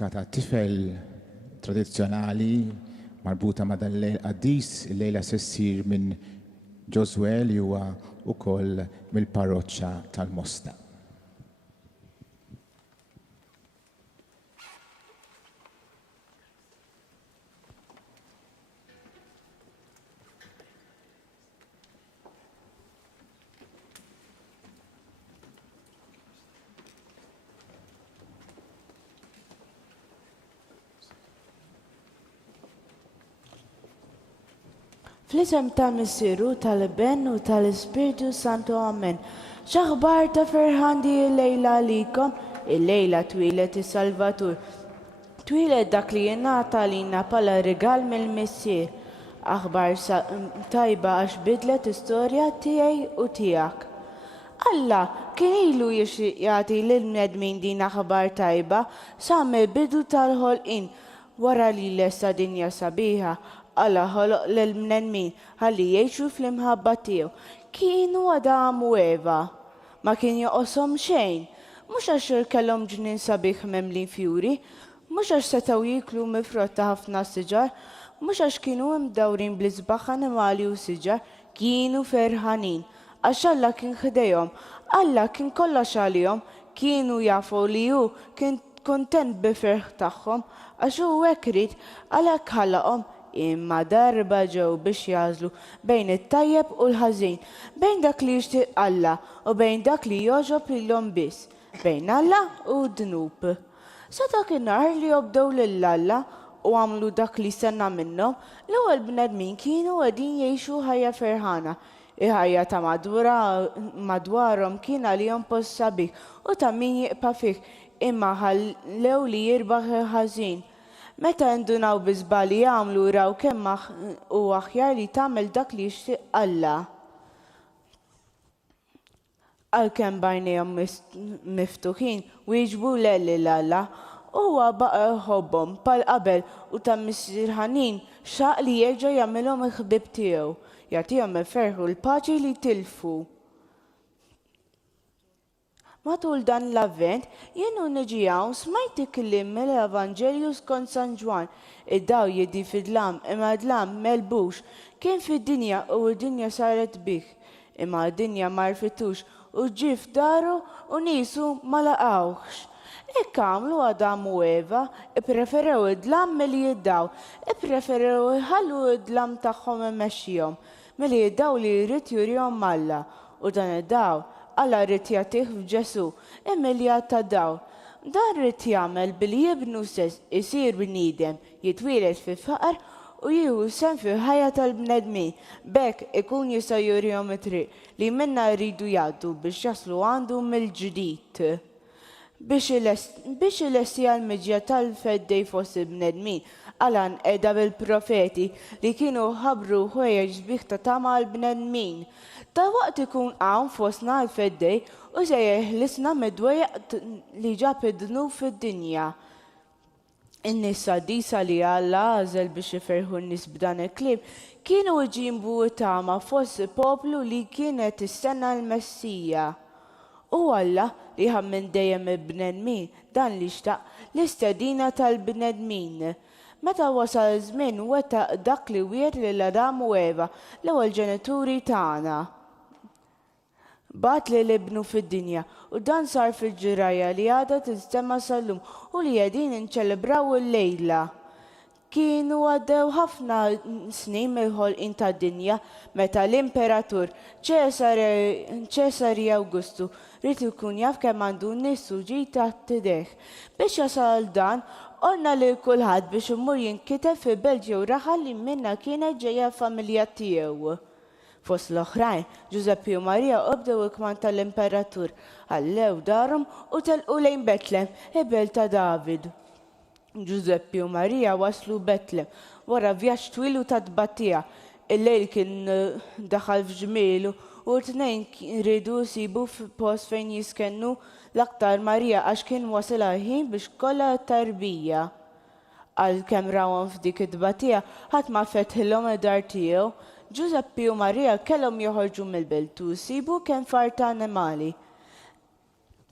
il-mużika ta' tifel tradizzjonali marbuta ma' dan l-lejl qaddis, il-lejla se ssir minn Josue li huwa wkoll mill-parroċċa tal-Mosta. Fl-isem tal-Missieru, tal-Ben u tal-Ispiritu Santu Amen. X'aħbar ta' ferħandi il-lejla għalikom, il-lejla twilet is-Salvatur. Twilet dak li jingħata lina bħala rigal mill-Missier. Aħbar tajba għax bidlet istorja tiegħi u tiegħek. Alla, kien ilu jagħti lil-bnedmin din aħbar tajba sa mill-bidu tal-ħolqien wara li lesta dinja sabiħa. Alla ħoloq l-bnedmin ħalli jgħixu fl-imħabba tiegħu. Kienu Adam u Eva. Ma kien joqoshom xejn. Mhux għax kellhom ġnien sabiħ memlin fjuri, mhux għax setgħu jieklu mifrott ta' ħafna siġar, mhux għax kienu mdawrin bl-isbaħ animali u siġar, kienu ferħanin. Għax Alla kien ħdejhom, Alla kien kollox għalihom, kienu jafu li hu kien kontent bi-ferħ tagħhom, għax hu hekk rid għalhekk ħallaqhom. Imma darba ġew biex jażlu bejn it-tajjeb u l-ħażin, bejn dak li jixtieq Alla u bejn dak li jogħġob lilhom biss, bejn Alla u d-dnub. Sa dak in-nar li jobdew lil Alla u għamlu dak li stenna minnhom, l-ewwel bnedmin kienu qegħdin jgħixu ħajja ferħana. Il-ħajja ta' madwarhom kien għalihom post sabiħ u ta' min jiqpa' fih, imma ħallew li jirbaħ il-ħażin. Meta ndunaw biżbali jagħmlu raw kemm u aħjar li tagħmel dak li jixtieq Alla. Għalkemm bajnejhom miftuħin wieġbu lil Alla, huwa baqa' jħobbhom bħal qabel u ta' Missier ħanin xaq li jerġa' jagħmilhom il-ħbieb tiegħu, jagħtihom il-ferħ u l-paċi li tilfu. Matul dan l-avvent, jienu niġi hawn smajt ikelliem mill-Evanġelju skont San Ġwan. Id-daw jiddi fid-dlam, imma d-dlam melbux, kien fid-dinja u d-dinja saret bih. Imma d-dinja ma rfitux u ġie f'daru u nisu ma laqgħuhx. Hekk għamlu Adam u Eva, ippreferew id-dlam milli jiddaw, ippreferew iħallu id-dlam tagħhom imexxihom, milli jiddaw li jrid jurihom Alla u dan id-daw Alla rrid jagħtih f'Ġesu, imilja ta' daw. Dan rrid jagħmel billi jibnu stess isir bniedem, jitwieled fi faqar u jieħu sem fil-ħajja tal-bnedmin. B'hekk ikun jista' jurihom it-triq li minnha jridu jgħaddu biex jaslu għandu mill-ġdid. Biex il-lesti għal-miġja tal-feddej fost il-bnedmin, Alla nqeda bil-profeti li kienu ħabru ħwejjeġ sbieħ ta' tama għal-bnedmin. Ta' waqt ikun hawn fostna l-feddej u se jeħlisna mid-dwejjaq li ġab id-dnub fid-dinja. In-nisa disa li Alla għażel biex iferħu n-nies b'dan il-kliem kienu ġimbu tama fost poplu li kienet tistenna l-Messija. U Alla li ħammin dejjem il-bnedmin dan li xtaq l-istedina tal-bnedmin. Meta wasal żmien wettaq dak li wiet lil Adam u Eva, l-ewwel ġenituri tagħna. Bat li libnu fid-dinja u dan sar fil-ġirajja li għadha tistemma sal-lum u li qegħdin inċelebraw il-lejla. Kienu għaddew ħafna snin mill-ħolqien tad-dinja meta l-Imperatur Ċesari Awgustu rrid ikun jaf kemm għandu nissu ġi taħt idejh. Biex jasal dan, orna lil kulħadd biex imur jinkiteb fi Belġju raħal li minna kienet ġejja familja tiegħu. Fost l-oħrajn, Giuseppe u Marija qobdew ikman tal-Imperatur, ħallew darhom u telqu lejn Betlem, ibel ta' David. Giuseppe u Marija waslu Betlem wara vjaġġ twil u ta' tbattija. Il-lejl kien daħal f'ġmielu u t-tnejn rridu jsibu f'post fejn jiskennu l-aktar Marija għax kien wasal ħin biex kollha tarbija. Għalkemm rawhom f'dik it-tbattija ħadd ma fetħilhom id-dar tiegħu, Giuseppe u Marija kellhom joħorġu mill-belt u jsibu kemm far ta' annimali.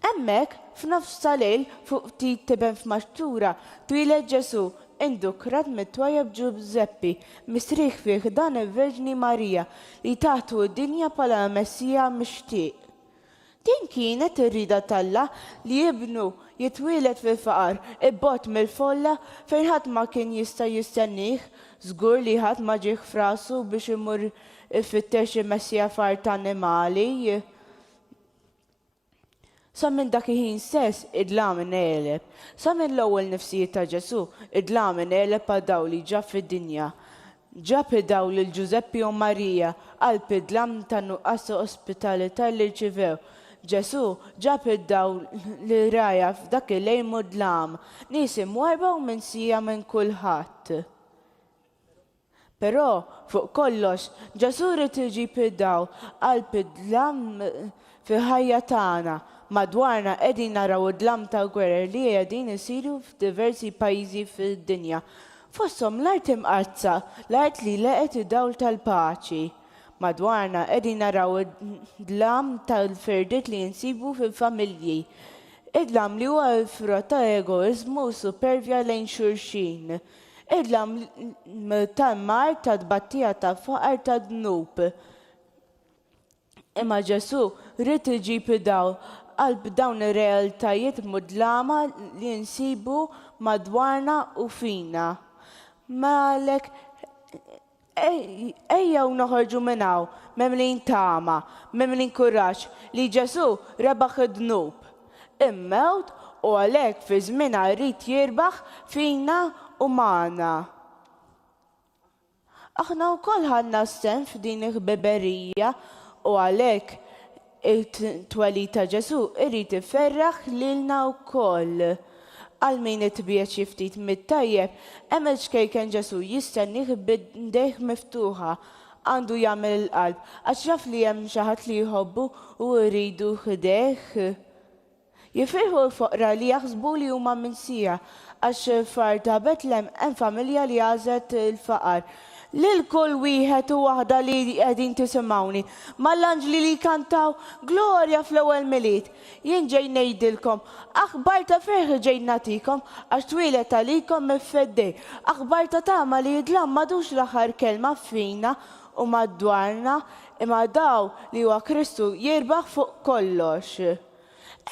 Emmek, f'nofs tal-lejl fuq ftit tiben f'maxtura, twilet Ġesu, indukrat mit-twajjeb Ġuzeppi, misriħ fih dan il-Verġni Marija li taħtu d-dinja pala Messija mixtieq. Din kienet ir-rida tal-Alla li jibnu jitwilet fil-faqar, ibbot mill-folla fejn ħadd ma kien jista' jistennih, żgur li ħadd ma ġieħ frasu biex imur ifittex il-Messija f'art annimali. Sa minn dak il-ħin stess id-dlam inqeleb. Sa minn l-ewwel nifsijiet ta' Ġesu, id-dlam inqeleb għal daw li ġab fid-dinja. Ġab id-daw lil Ġużeppi u Marija qalb id-dlam ta' nuqqas ospitalità li rċivew. Ġesu ġab id-daw li raja f'dak il-lejl mudlam, nies imwarba u minsija minn kulħadd. Però fuq kollox, Ġesu rid iġib id-daw qalb id-dlam fil-ħajja tagħna. Madwarna qegħdin naraw id-dlam ta' gwerer li qegħdin isiru f'diversi pajjiżi fid-dinja. Fosthom l-art imqazza, l-art li leqet id-dawl tal-paċi. Madwarna qegħdin naraw id-dlam tal-firdiet li jinsibu fil-familji. Id-dlam li huwa l-frott ta' egoizmu u supervja lejn xulxin. Id-dlam tal-mar ta' tbattija ta' faqar ta' dnub. Imma Ġesu rrid iġib id-dawl qalb dawn ir-realtajiet mudlama li nsibu madwarna u fina. Malek ejjew noħorġu minn hawn memlin tama, memlin kuraġġ li Ġesu rebaħ id-dnub. Immewt u għalhekk fi żmienha jrid jirbaħ fina u magħna. Aħna wkoll ħadna sem f'din il-ħbiberija u għalhekk it-twelid ta' Ġesu irid iferraħ lilna wkoll. Għal min itbieċ ftit mit-tajjeb, hemm il-xkejken Ġesu jistennih b'idejh miftuħa, għandu jagħmel il-qalb, għax jaf li hemm xi ħadd li jħobbu u jridu ħdejh. Jifirħu l-foqra li jaħsbu li huma minsija, għax far ta' Betlem hemm familja li għażet il-faqar. Lil kull wieħed u waħda li qegħdin tisimgħuni, mal-anġli li kantaw Glorja fl-ewwel milied. Jien ġej ngħidilkom, aħbar ta' ferħ ġej nagħtikom għax twilet għalikom mifeddej. Aħbar ta' tama li jidlam m'għadux l-aħħar kelma fina u madwarna, imma daw li huwa Kristu jirbaħ fuq kollox.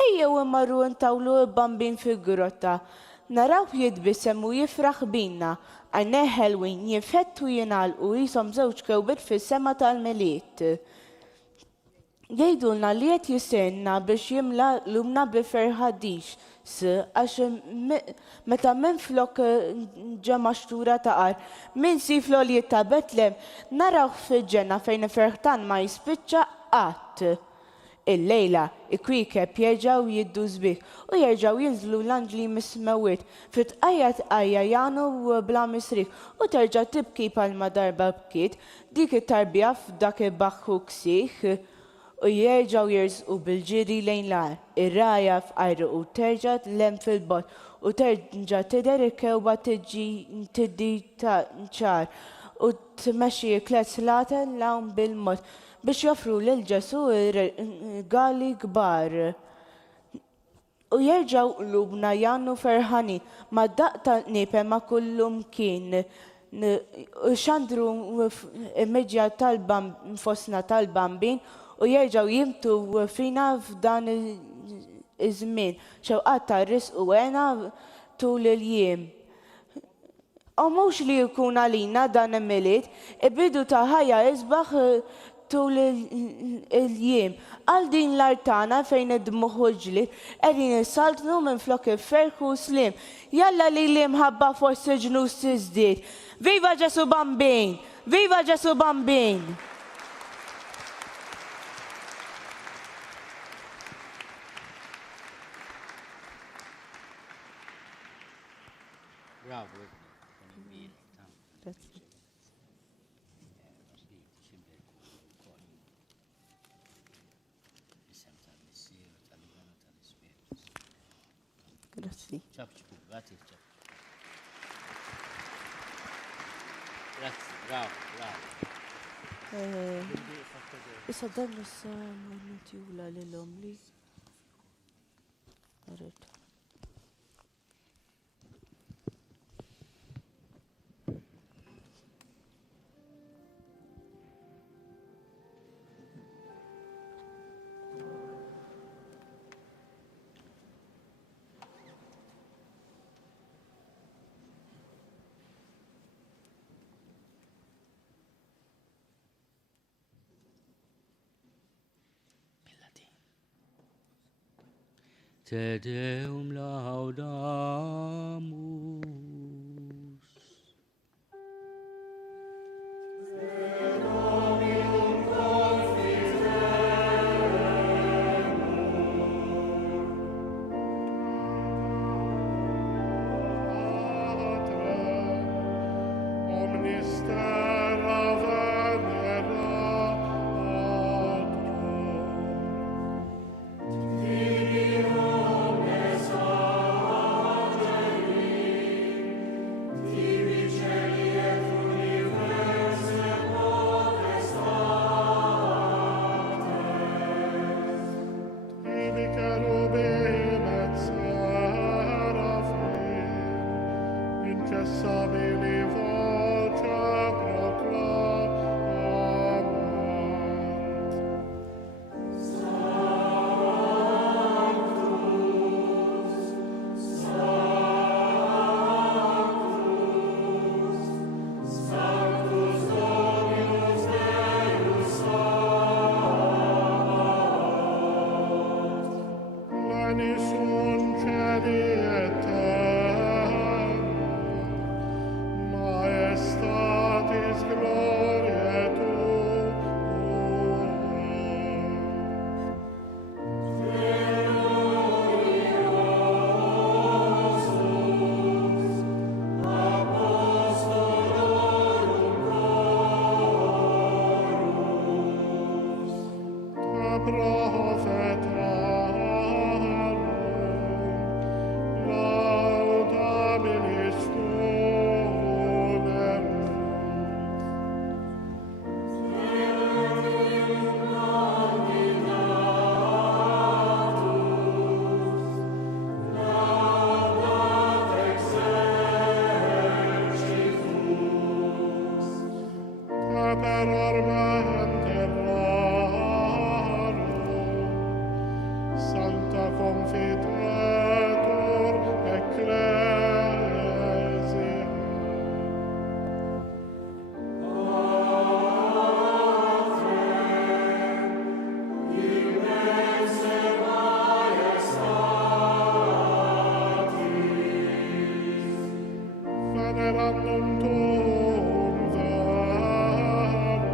Ejjew immarru ntawlu l-bambin fil-grotta, naraw jitbissem u jifraħ bina, għajnejh ħelwin jifettu jingħalqu jisom żewġ kewbit fis-sema tal-miliet. Jgħidulna li qed jistenna biex jimla lumna bi ferħadix, għax meta minflok ġa maxtura ta' qar, min sif l-għoljiet ta' Betlem naraw fil-ġenna fejn ferħtan ma jispiċċa qatt. Il-lejla, ikwikeb jerġaw jiddu zbih u jerġaw jinżlu l-anġli mismewit fit-tqajja tqajja jagħnu bla misrif u terġa' tibki palma darba bkiet dik it-tarbija f'dak il-baħħu ksieħ u jerġaw jersqu bil-ġiri lejn l-għar. Ir-raja f'qajru u terġa' tlem fil-bot u terġa' tidher il-kewba tiddi ċar u tmexxi klet slaten l-hawn bil-mod biex joffru lil Ġesu gali kbar. U jerġaw qlubna jannu ferħanin ma daqta nipem ma kullum kien xandru immeġja fosna tal-bambin u jerġaw jimtu fina f'dan iż-żmien xewqat ta' risq u għena tul il-jiem. U mhux li jkun għalina dan il-milied, ibidu ta' ħajja isbaħ tul il-jiem. Għal din l-artana fejn id-dmuħu ġli, qegħdin issaltnu minn flok il-ferħu slim. Jalla li l-imħabba fost ġnus tiżdied. Viva Ġesu Bambin! Viva Ġesu Bambin! Bravo. Grazie. Grazie. Grazie, bravo. Issa dan issa ma nitjula lilhom li Ruth. Te Deum laudamus. Omnis terra venera incessabili voce proclamant. Lenis uncedi et maestatis gloriae Tuae. Prophetarum laudabilis tuum. Per orbe terrarum Sancta confitetur ecclesia. Venerandum tuum verum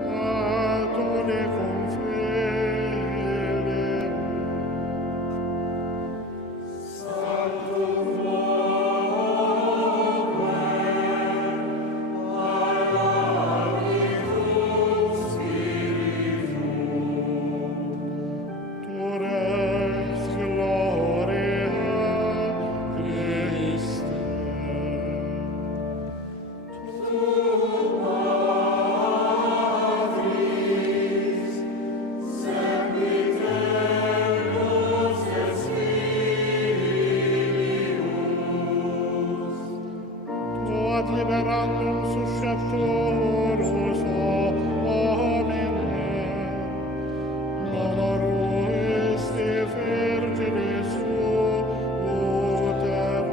et unicum Filium. Tu res gloria Christi. Ad liberandum suscepturus homine, non oruisti virginis uterum.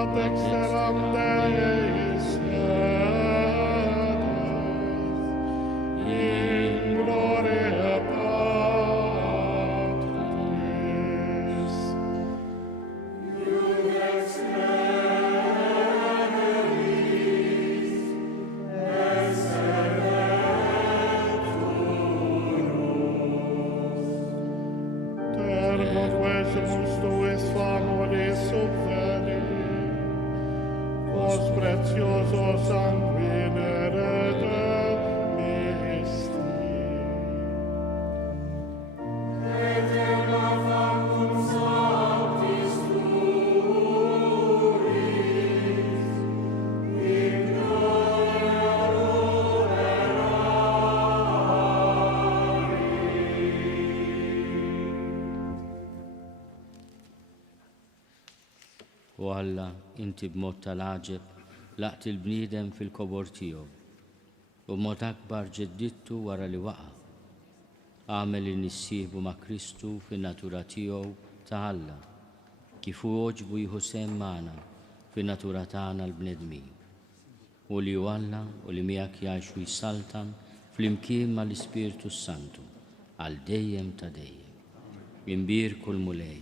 Ad exteram Deis edes, in gloria Patris. Tergo quesimus tuis famulis subveni, quos precioso sanguine rede misti. U Alla, inti b'mod tal-għaġeb laqt il-bniedem fil-kobor tiegħu u b'mod akbar ġeddittu wara li waqa'. Għamel li nissieħbu ma' Kristu fin-natura tiegħu ta' Alla kif hu oġbu jieħu sehem magħna fin-natura tagħna l-bnedmin. U li hu Alla u li miegħek jgħix u jsaltan flimkien mal-Ispiritu Santu għal dejjem ta' dejjem. Imbir kull mulej.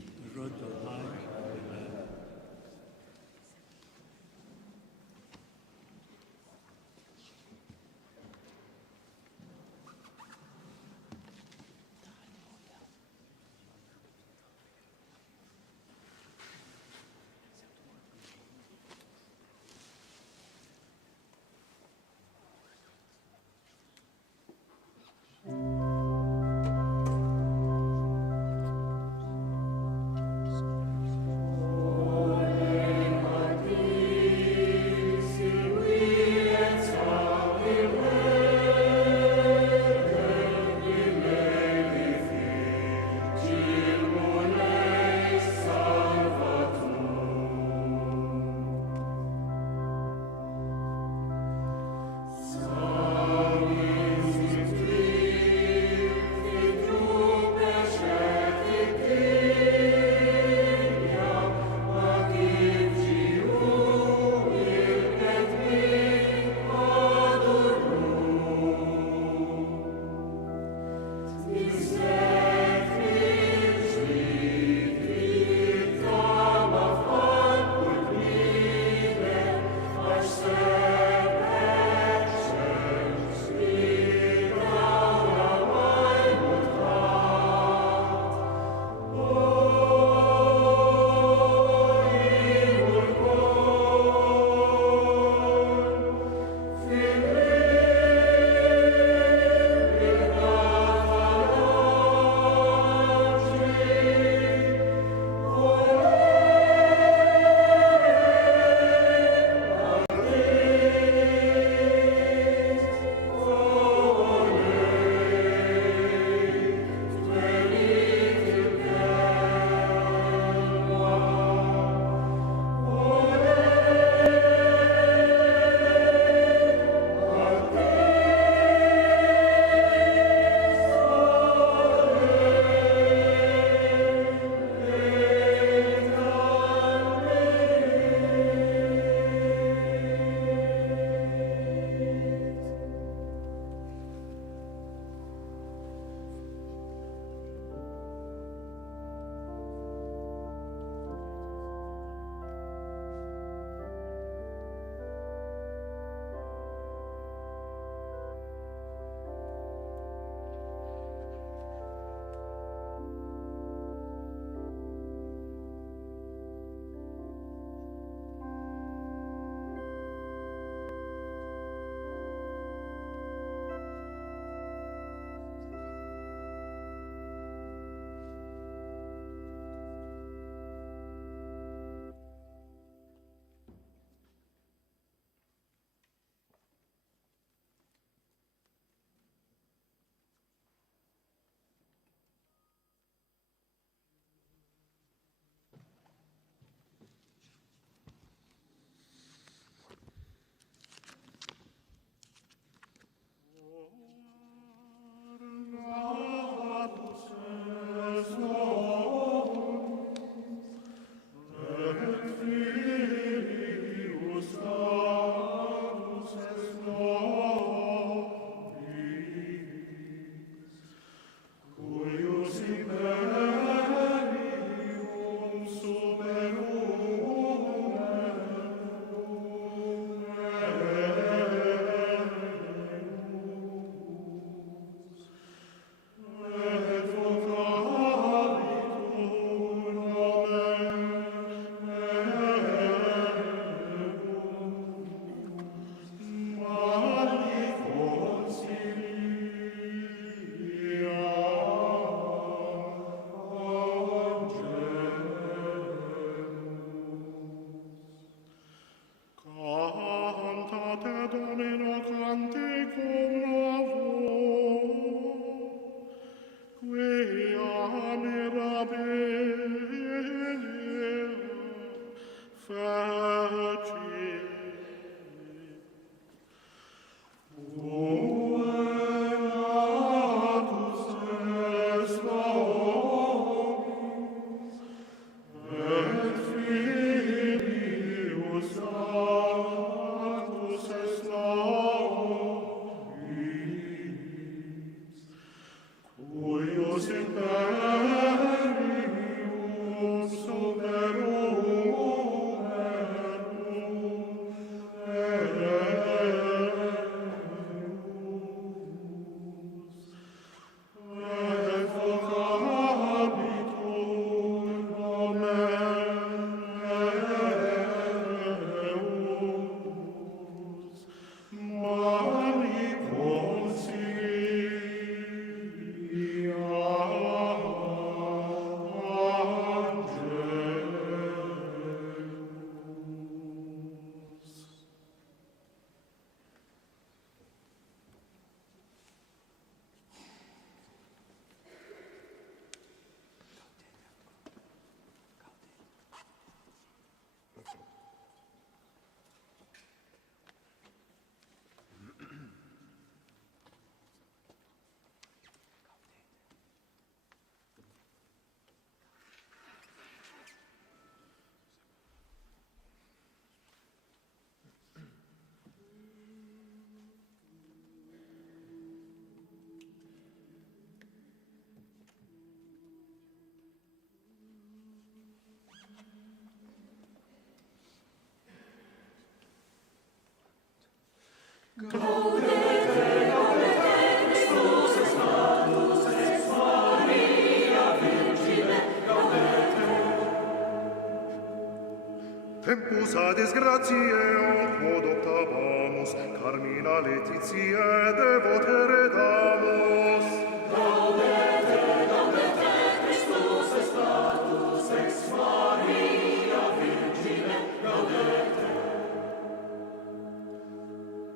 Tempus ad gratiae quod octabamus, Carmina Laetitiae devotere damus.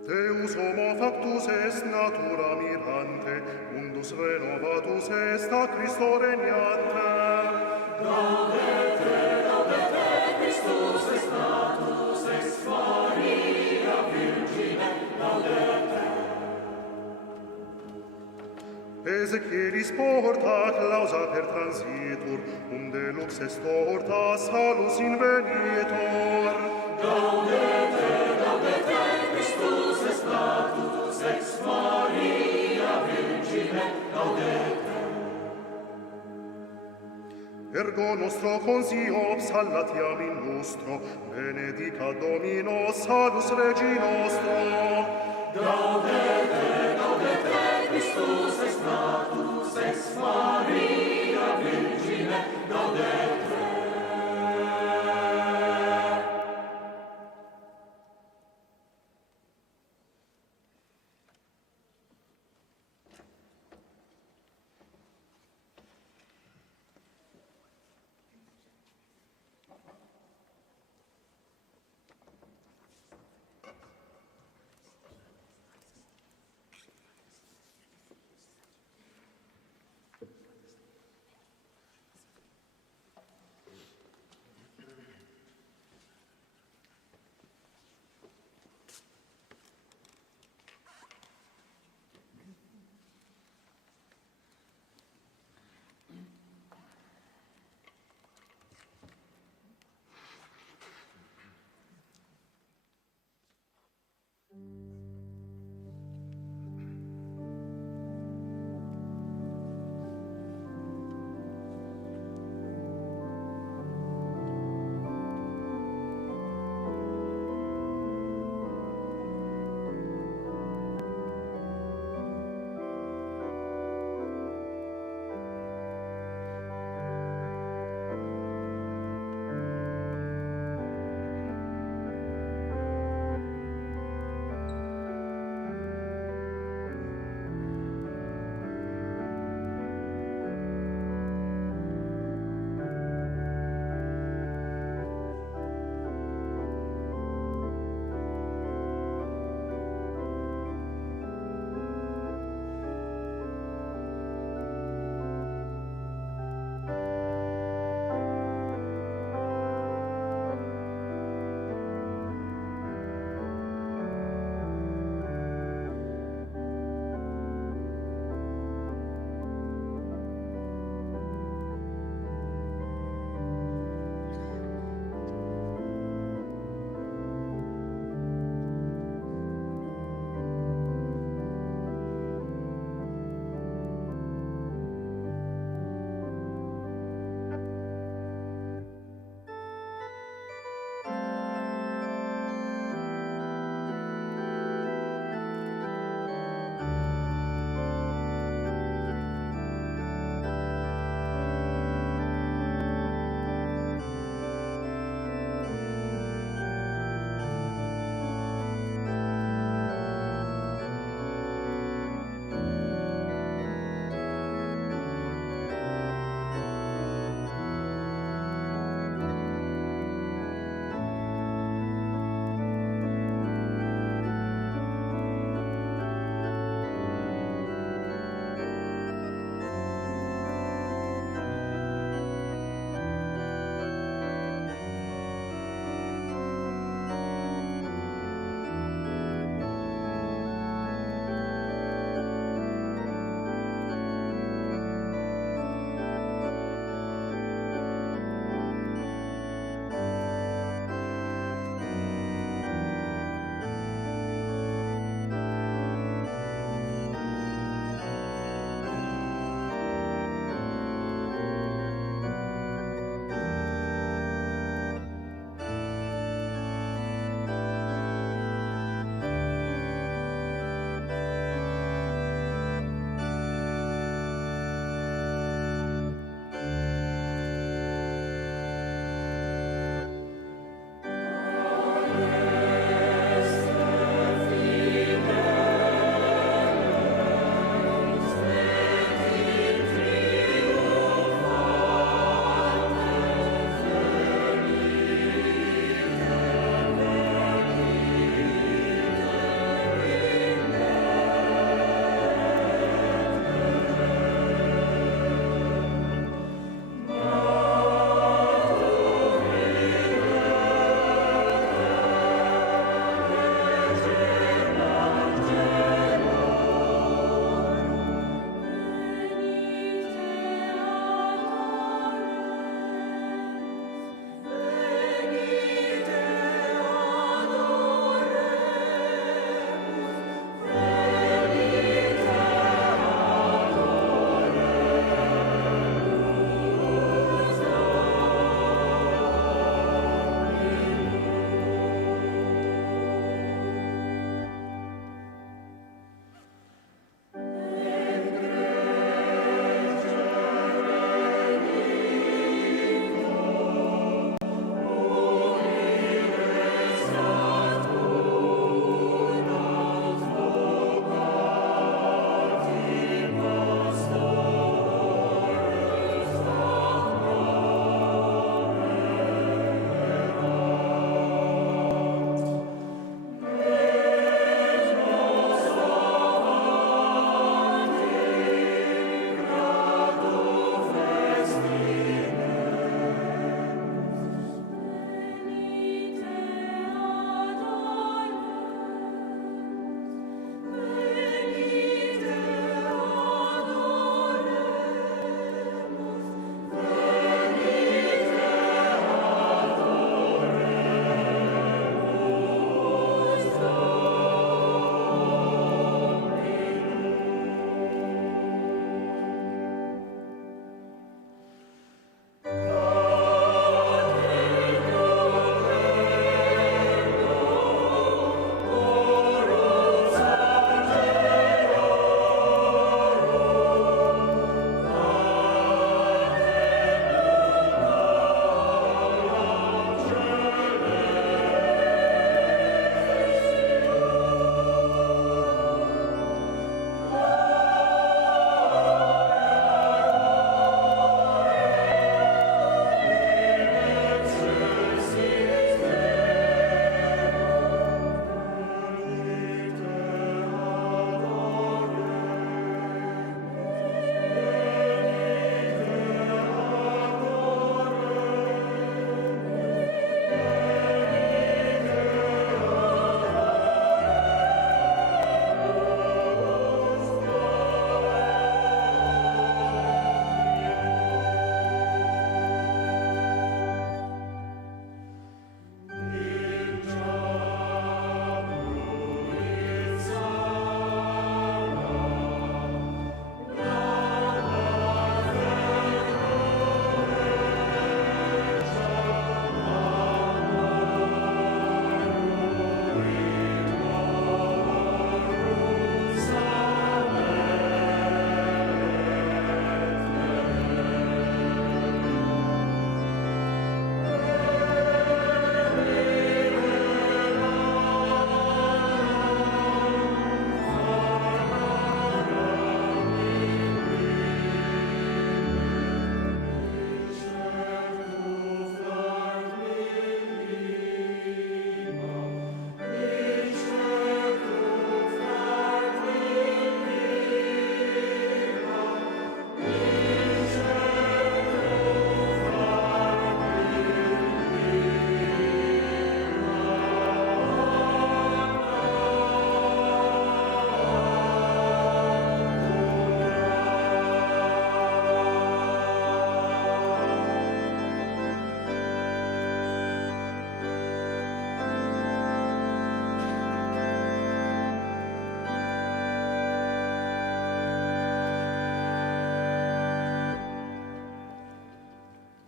Deus homo factus est natura mirante, mundus renovatus est a Christo regnante. Ezechelis porta clausa per transitur, unde lux est torta salus invenitor. Ergo nostro consio psallatiam in nostro, benedicat Domino salus Regi nostro.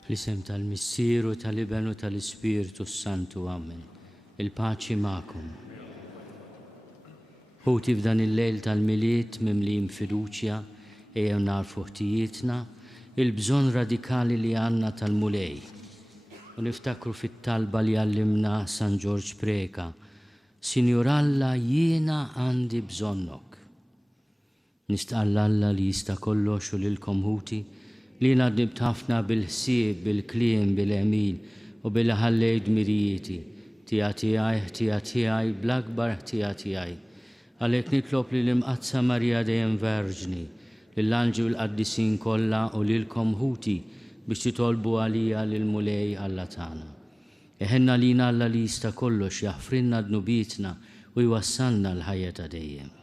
Fl-isem tal-Missieru, tal-Ibenu, tal-Ispiritu Santu, Amen. Il-paċi ma'kom. Ħuti f'dan il-lejl tal-miliet mimlijin fiduċja ejjew narfu ħtijietna il-bżonn radikali li għandna tal-mulej. U niftakru fit-talba li għallimna San George Preka, Sinjur Alla jiena għandi bżonnok. Nistaqalla Alla li jista' kollox u lilkom ħuti li nadnibt ħafna bil-ħsieb, bil-kliem, bil-emil u bil-ħallej dmirijieti, tija tiegħi bl-akbar tija tiegħi. Għalhekk nitlob li l-imqazza Marija dejjem Verġni, lill-anġi u l-qaddisin kollha u lilkom ħuti biex titolbu għalija lill-mulej Alla tagħna. Eħenna lina Alla li jista' kollox jaħfrinna dnubietna u jwassalna l-ħajja ta' dejjem.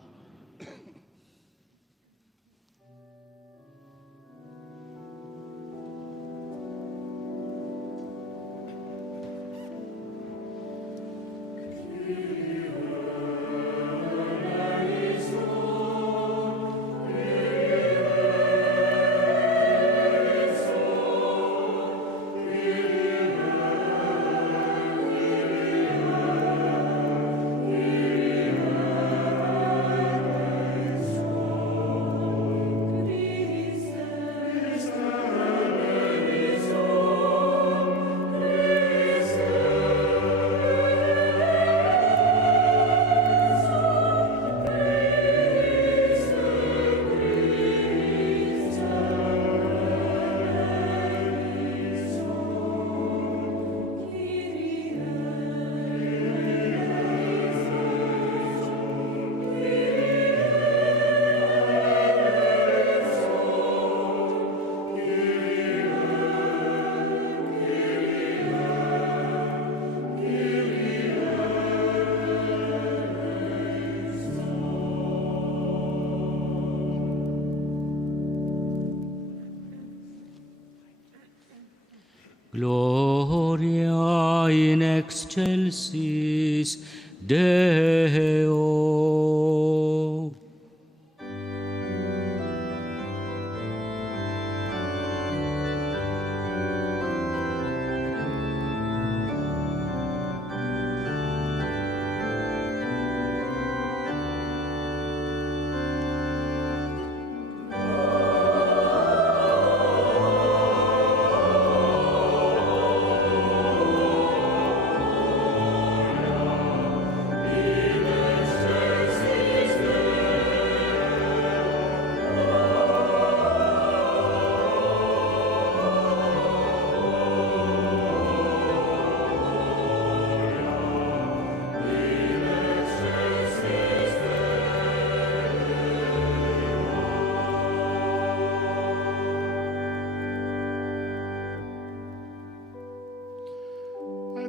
Gloria in excelsis Deo.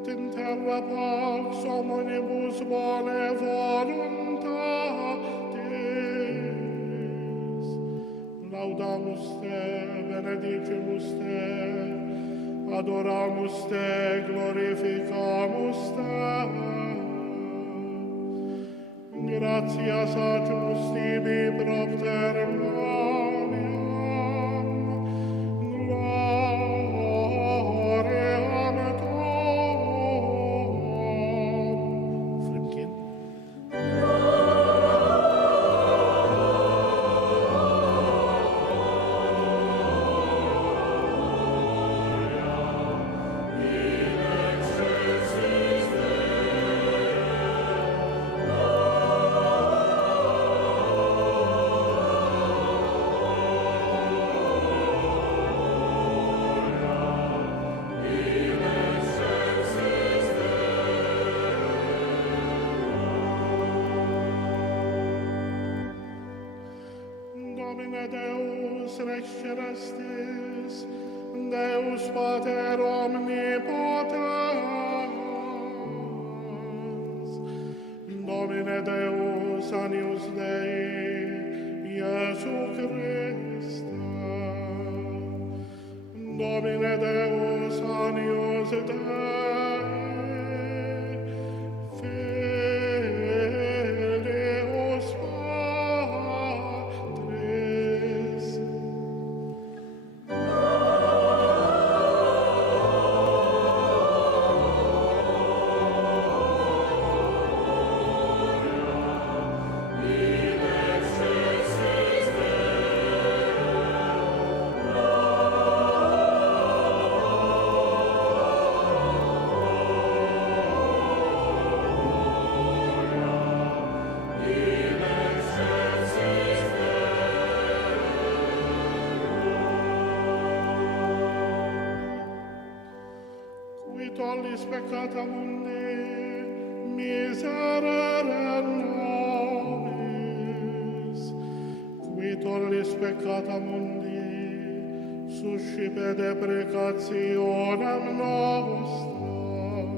et in terra pax omnibus bone voluntatis. Laudamus te, benedicimus te, adoramus te, glorificamus te. Gratias agimus tibi propter noniam, gloriam tuam. Flimkin. Domine Deus Rex Celestis, Deus Pater Omnipotens, Domine Deus Agnus Dei, Iesu Christe, Domine Deus Agnus Dei, Filius Patris. Qui tollis peccata mundi, miserere nobis. Qui tollis peccata mundi, suscipe deprecationem nostram.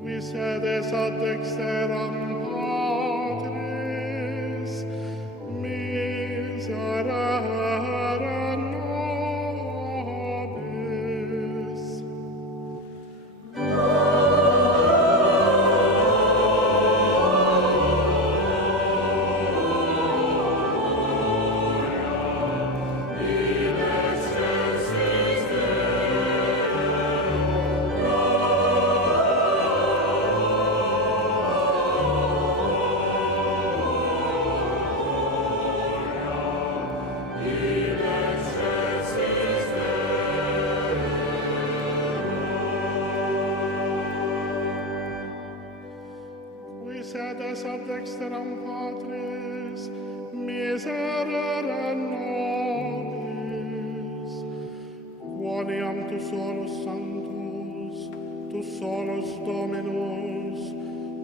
Qui sedes ad dexteram Patris, miserere nobis. Qui sedes ad dexteram Patris, miserere nobis. Quoniam tu solus sanctus, tu solus Dominus,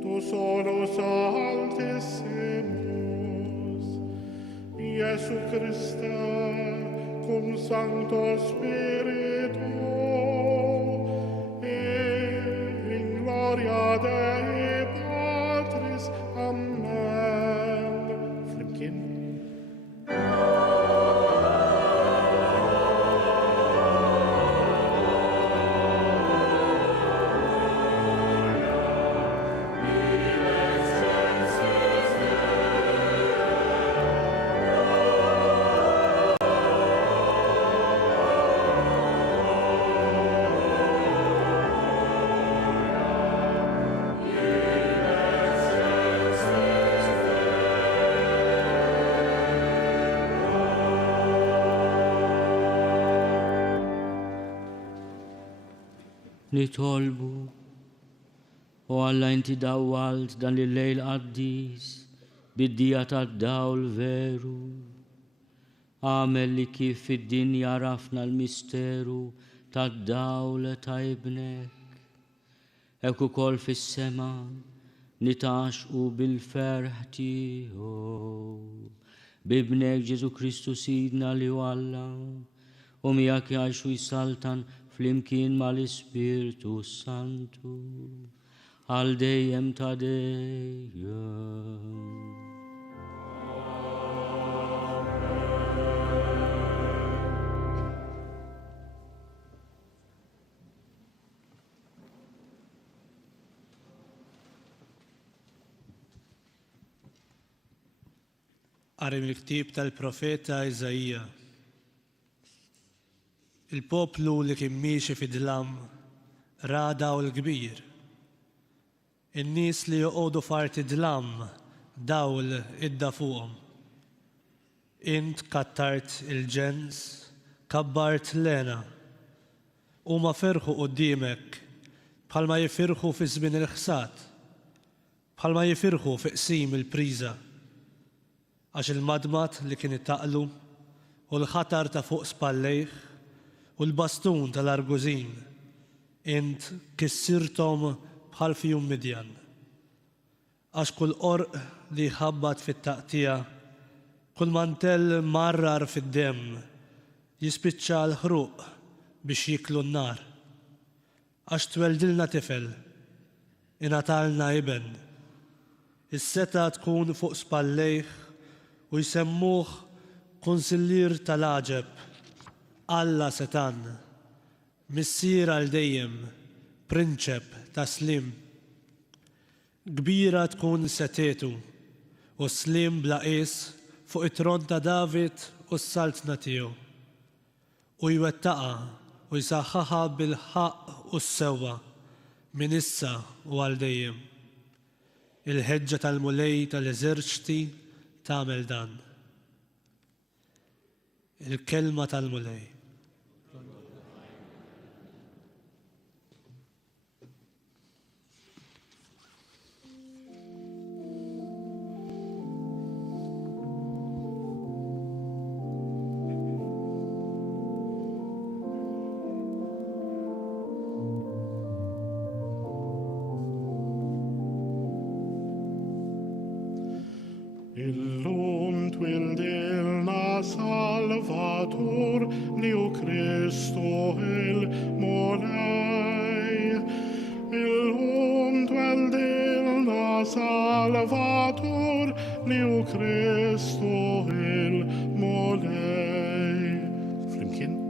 tu solus altissimus. Iesu Christe, cum Sancto Spiritu, in gloria Dei Patris. Amen. Flimkin. Nitolbu u Alla inti dawwalt dan il-lejl qaddis bid-dija tad-dawl veru. Għamel li kif fid-dinja rafna l-misteru tad-dawl ta' ibnek. Hekk ukoll fis-sema nitaxqu bil-ferħ tiegħu b'ibnek Ġesu Kristu Sidna li huwa Alla u miegħek jgħixu jsaltan flimkien mal-Ispirtu Santu, għal dejjem ta' dejjem. Qari mill-ktieb tal-profeta Iżajija. Il-poplu li kien miexi fid-dlam rada u l-kbir. In-nies li joqogħdu farti dlam dawl idda fuqhom. Int kattart il-ġens, kabbart lena. Huma ferħu quddiemek bħalma jifirħu fi żmien il-ħsad, bħalma jifirħu fi qsim il-priża. Għax il-madmat li kien ittaqlu u l-ħatar ta' fuq spallejh u l-bastun tal-argużin int kissirtom bħal fihom Midjan. Għax kull qorq li jħabbat fit-taqtija, kull mantell marrar fid-dem jispiċċa l-ħruq biex jiklu n-nar. Għax tweldilna tifel, ingħatalna iben, is-seta tkun fuq spallejh u jsemmuh konsillier tal-aġeb, Alla Setan, missier għal dejjem, prinċep ta' slim. Kbira tkun setetu u slim bla qis fuq it-tron ta' David u s-saltna tiegħu. U jwettaqa u jsaħħaħa bil-ħaq u s-sewwa minn issa u għal dejjem. Il-ħeġġa tal-mulej tal-eżerċti tagħmel dan. Il-kelma tal-mulej. Illum twildilna Salvatur li u Kristu il-mulej. Illum twildilna Salvatur li u Kristu il-mulej. Flimkien?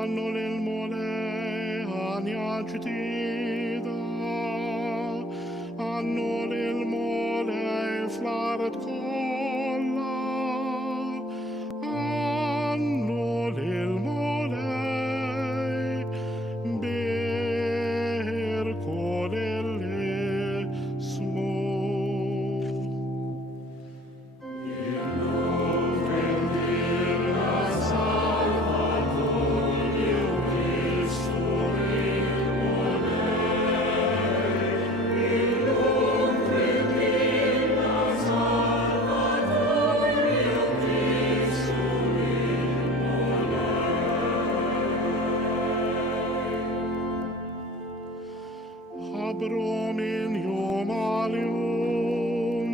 Anno lil-mulej għanja ġdida, anno lil-mulej fl-art kollha, anno lil-mulej birku lill-ismu. ħabru min jum għal jum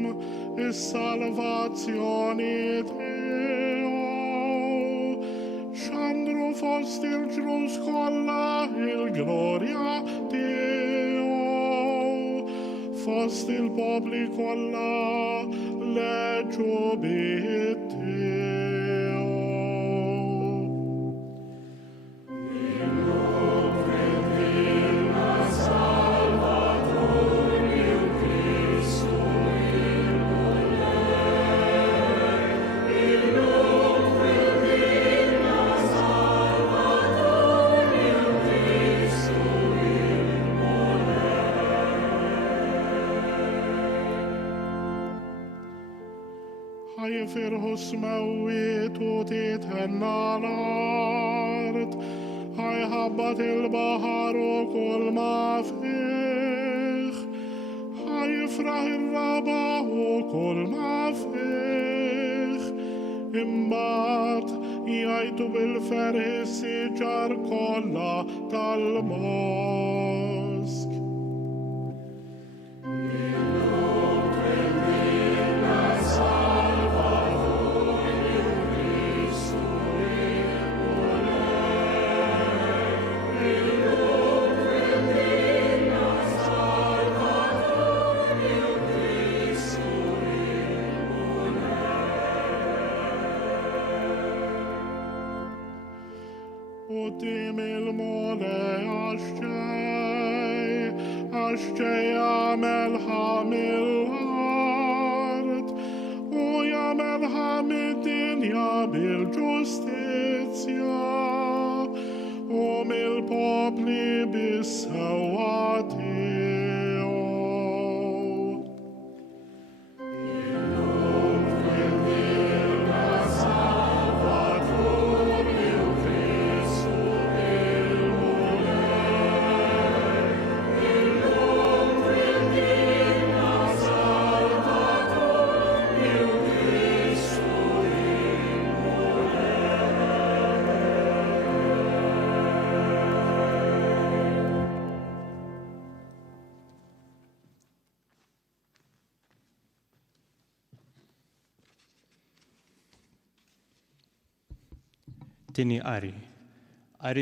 is-salvazzjoni tiegħu. Xandru fost il-ġrus kollha il-glorja tiegħu. Fost il-popli kollha leġu bit-tiegħu. Ħajfirħu smewwiet u titħenna l-art, ħajħabbat il-baħar u kull ma fih, jifraħ ir-raba u kull ma fih. Imbagħad jgħidu bil-ferħ is-siġar kollha tal-mosk. Dim il-mole għaxġej għamelħa mill-art u jagħmelha mid-dinja bil-ġustizzja u mill-popli bis-sewwa tiegħu. Tini qari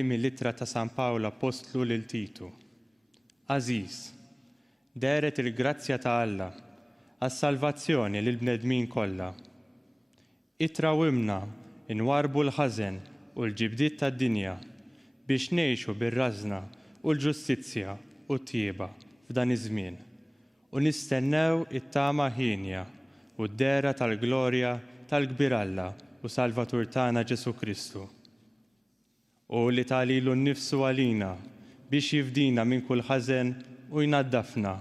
mill-ittra ta' San Pawla apostlu lil Titu. Aziz, deret il-grazzja ta' Alla għas-salvazzjoni lil bnedmin kollha. Itrawimna inwarbu l-ħażen u l-ġibdiet tad-dinja biex ngħixu bir-rażna u l-ġustizzja u t-tjieba f'dan iż-żmien u nistennew it-tama ħinja u d-dera tal-glorja tal-Kbir Alla u Salvatur tagħna Ġesu Kristu. U li talilu nnifsu għalina biex jifdina minn kull ħażen u jnaddafna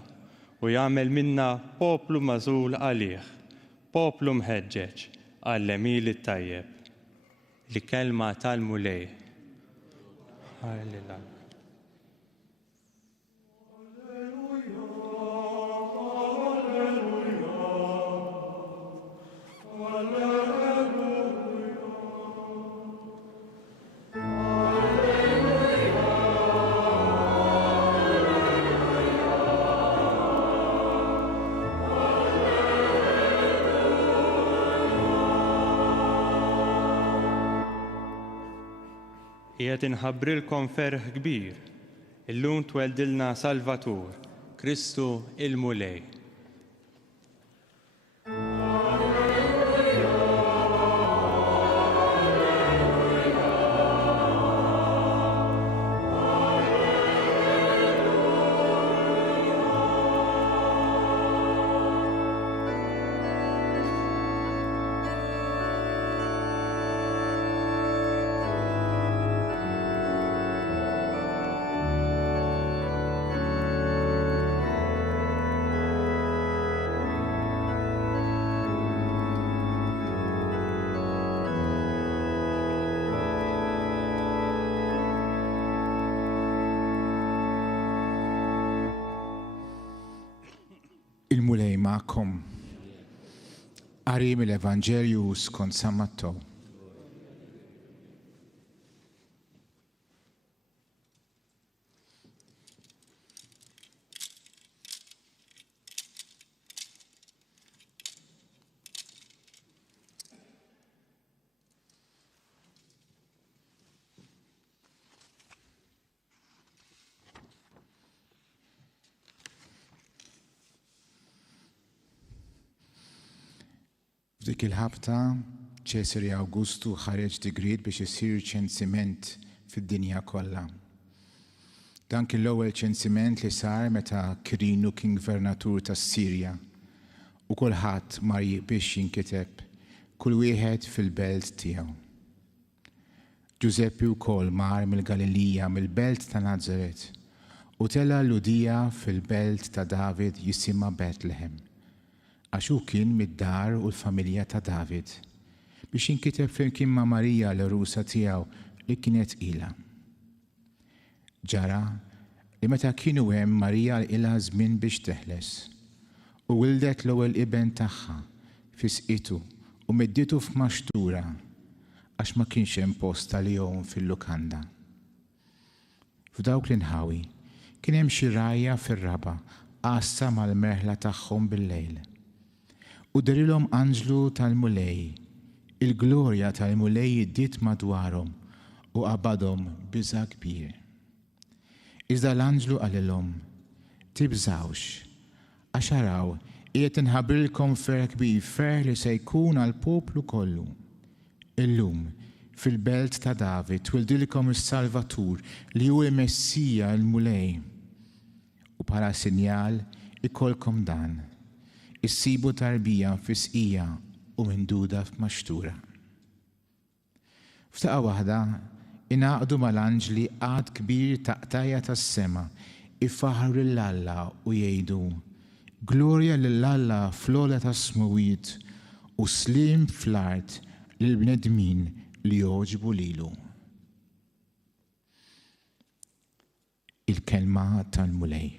u jagħmel minna poplu magħżul għalih, poplu mħeġġeġ għall-emil it-tajjeb. Li kelma tal-mulej. Halleluja. Qiegħed inħabbrilkom ferħ kbir, illum tweldilna Salvatur, Kristu il-Mulej. Il-mulej ma'kom. Qari mill-Evanġelju skont San Mattew. F'dik il-ħabta Ċesari Awgustu ħareġ digrit biex isir ċensiment fid-dinja kollha. Dan kien l-ewwel ċensiment li sar meta Kirinu kien gvernatur tas-Sirja u kulħadd mar biex jinkiteb kull wieħed fil-belt tiegħu. Giuseppi wkoll mar mill-Galilija mill-belt ta' Nazaret u tela l-udija fil-belt ta' David jisimha Betlehem. Għax hu kien mid-dar u l-familja ta' David biex jinkiteb flimkien ma' Marija l-Rusa tiegħu li kienet ilha. Ġara li meta kienu hemm Marija ilha żmien biex teħles u wildet l-ewwel iben tagħha fi sqitu u medditu f'maxtura għax ma kienx hemm post tal-jom fil-lukanda. F'dawk l-inħawi kien hemm xi rajja fir-raba qassa mal-merħla tagħhom bil-lejl. U derilhom anġlu tal-mulej, il-glorja tal-mulej jiddiet madwarhom u qabadhom biża' kbir. Iżda l-anġlu qalilhom, tibżawx, għax araw qiegħed inħabbrilkom fer kbir, fer li se jkun għall-poplu kollu. Illum fil-belt ta' David twildilkom is-Salvatur li hu l-Messija l-mulej. U bħala sinjal ikolkom dan, issibu tarbija fis-sqija u minduda f'maxtura. F'daqqa waħda ingħaqdu mal-anġli għad kbir ta' qtajja tas-sema ifaħru lill-Alla u jgħidu glorja lill-Alla fl-ogħla tas-smuwiet u sliem fl-art lill-bnedmin li jogħġbu lilu. Il-kelma tal-mulej.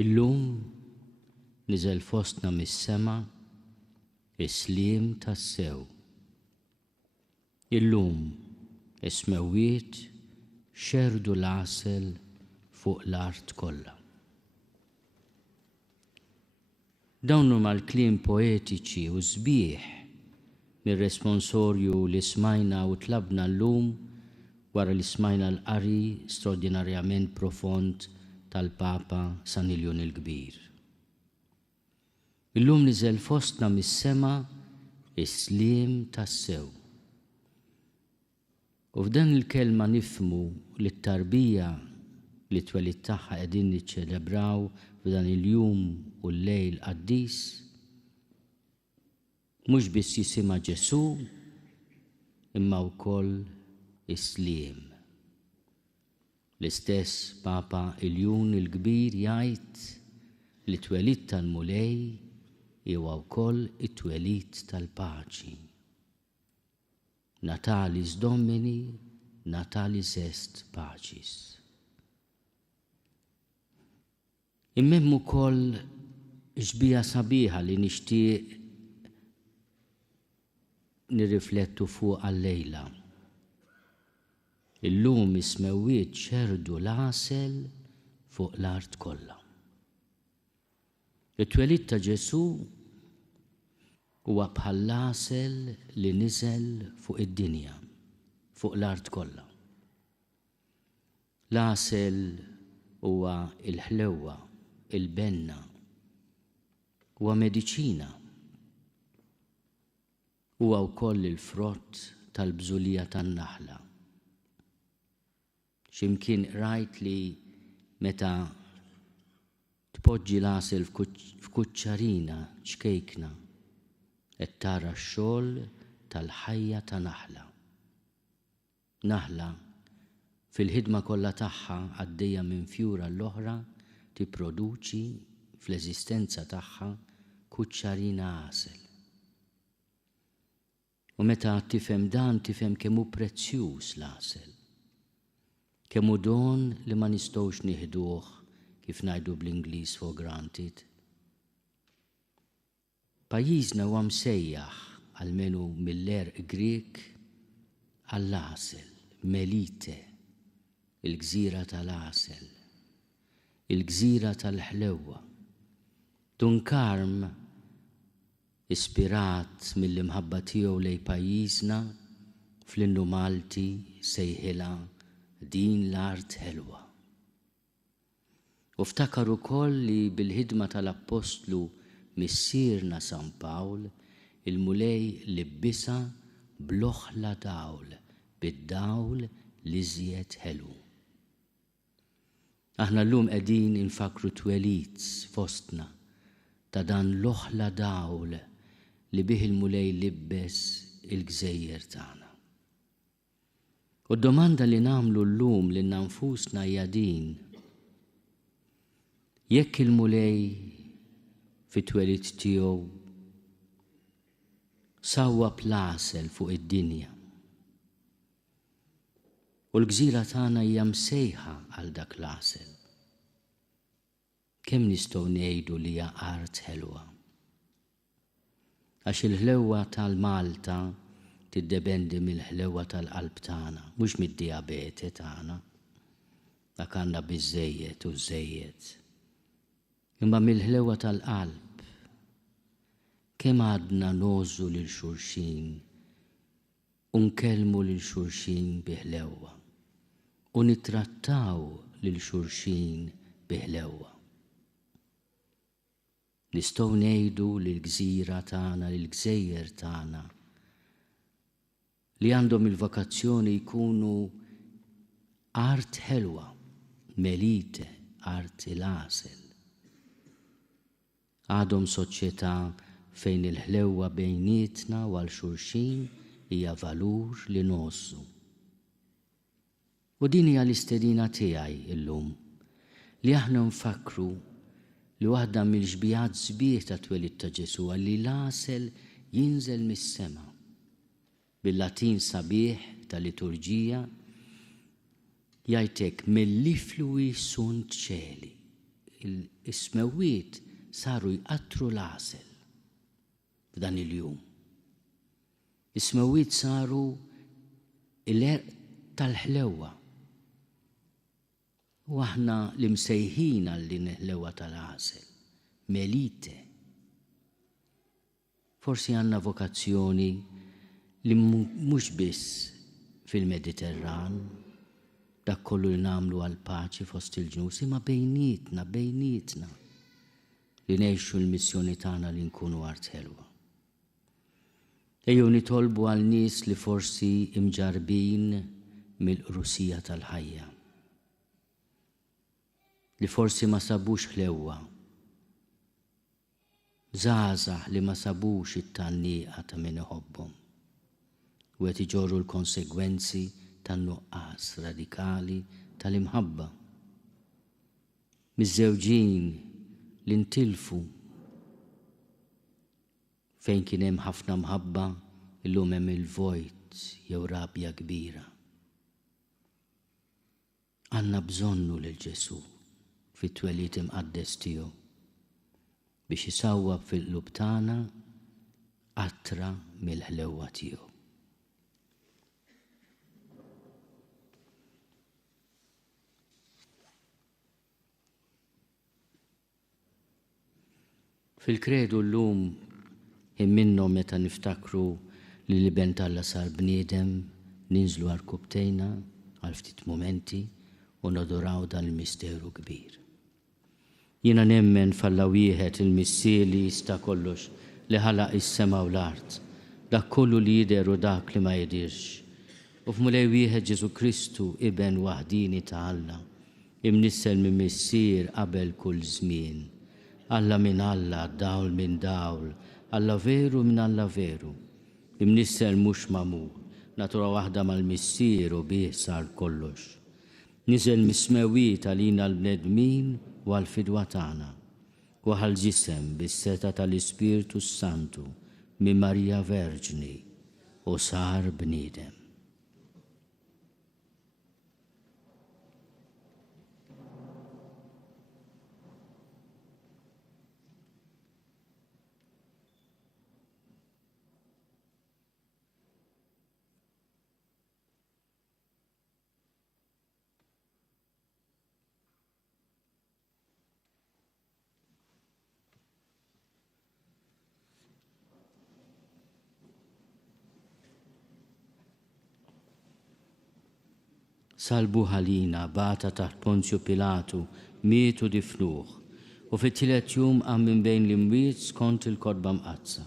Illum niżel fostna mis-sema is-sliem tas-sew. Illum is-smewwiet xerdu l-għasel fuq l-art kollha. Dawn huma l-kliem poetiċi u sbieħ mir-responsorju li smajna u tlabna llum wara li smajna l-qari straordinarjament profond tal-Papa San Iljon il-Kbir. Illum niżel fostna mis-sema is-sliem tas-sew. U f'dan il-kelma nifhmu li t-tarbija li twelid tagħha qegħdin niċċelebraw f'dan il-jum u l-lejl qaddis mhux biss jisimha Ġesu imma wkoll is-sliem. L-istess Papa Iljon il-Kbir jgħid li t-twelid tal-mulej huwa wkoll it-twelid tal-paċi. Natalis Domini, Natalis est Pacis. Immemm ukoll ġbija sabiħa li nixtieq nirriflettu fuq għal-lejla. Illum is-smewwiet xerdu l-għasel fuq l-art kollha. It-twelid ta' Ġesu huwa bħal l-għasel li niżel fuq id-dinja, fuq l-art kollha. L-għasel huwa il-ħlewwa, il-benna, huwa mediċina. Huwa wkoll il-frott tal-bżulija tan-naħla. X'imkien rajt li meta tpoġġi l-għasel f'kuċċarina ċkejkna qed tara x-xogħol tal-ħajja ta' naħla. Naħla fil-ħidma kollha tagħha għaddejja minn fjura l-oħra tipproduċi fl-eżistenza tagħha kuċċarina għasel. U meta tifhem dan tifhem kemm hu prezzjuż l-għasel. Kemm hu don li ma nistgħux nieħduh kif ngħidu bl-Ingliż for granted. Pajjiżna huwa msejjaħ għalmenu mill-erq Grieg għall-għasel, Melite, il-gżira tal-għasel, il-gżira tal-ħlewwa. Dunkarm ispirat mill-imħabba tiegħu lejn pajjiżna fl-innu Malti sejħilha din l-art helwa. Uftakar ukoll li bil-ħidma tal-Apostlu missierna San Pawl il-mulej libbisa bl-oħla dawl, bid-dawl li żjed ħelu. Aħna llum qegħdin infakru twelid fostna ta' dan l-oħla dawl li bih il-mulej libbes il-gżejjer tagħna. U d-domanda li nagħmlu llum lil nfusna hija din: jekk il-mulej fit-twelid tiegħu sawwa plasel fuq id-dinja u l-gżira tagħna hija msejħa għal dak l-asel, kemm nistgħu ngħidu li hija art ħelwa? Għax il-ħlewwa tal-Malta tiddependi mill-ħlewwa tal-qalb tagħna, mhux mid-diabete tagħna. Dak għandna biżżejjed u żejjed. Imma mill-ħlewwa tal-qalb kemm għadna nożu lil xulxin u nkellmu lil xulxin bi ħlewwa u nittrattaw lil xulxin bi ħlewwa. Nistgħu ngħidu lill-gżira tagħna, lill-gżejjer tagħna li għandhom il-vokazzjoni jkunu art ħelwa, melite, art il-għasel. Għadhom soċjetà fejn il-ħlewwa bejnietna u għal xulxin hija valur li nossu. U din hija l-istedina tiegħi llum li aħna nfakru li waħda mill-ġbijat sbieħ ta' twelid ta' Ġesu li l-għasel jinżel mis-sema. Bil-Latin sabiħ ta' liturġija jgħidlek mill-ifluwi sunt ċeli. Is-smewwiet saru jqattru l-għasel f'dan il-jum. Is-smewwiet saru l-erq tal-ħlewwa. U aħna li msejħin għal din il-ħlewwa tal-għasel, melite. Forsi għandna vokazzjoni li mhux biss fil-Mediterran, dak kollu li nagħmlu għal paċi fost il-ġnus, imma bejnietna li ngħixu l-missjoni tagħna li nkunu art ħelwa. Ejjew nitolbu għal nies li forsi imġarbin mill-qrusija tal-ħajja, li forsi ma sabux ħlewwa, żgħażagħ li ma sabux it-tannieqa ta' min iħobbhom u qed iġorru l-konsegwenzi tan-nuqqas radikali tal-imħabba. Miż-żewġin li ntilfu fejn kien hemm ħafna mħabba, illum hemm il-vojt jew rabja kbira. Għandna bżonnu lil Ġesu fit-twelid imqaddes tiegħu biex isawwab fil-qlub tagħna qatra mill-ħlewwa tiegħu. Fil-kredu llum minnhom meta niftakru li l-iben Alla sar bniedem ninżlu għal kubtejna għal ftit momenti u nadoraw dan il-misteru kbir. Jiena nemmen falla wieħed il-missieli sta kollox li ħalaq is-sema u l-art, dak kollu li jidher u dak li ma jidirx. U f'mulej wieħed Ġesu Kristu iben waħdini ta' Alla, imnissel minn missier qabel kull żmien. Alla minn Alla, dawl minn dawl, Alla veru minn Alla veru. Imnissel mhux magħmul, natura waħda mal-missier u bih sar kollox. Niżel mis-smewwiet għalina l-bnedmin u għal-fidwa tagħna, u ħal-ġisem bis-seta tal-Ispiritu Santu minn Marija Verġni u sar bniedem. salbuha lina, bata taħt Ponzju Pilatu, mietu difnuħ, u fit-tielet jum qam minn bejn l-imwiet skont il-kodba mqazza,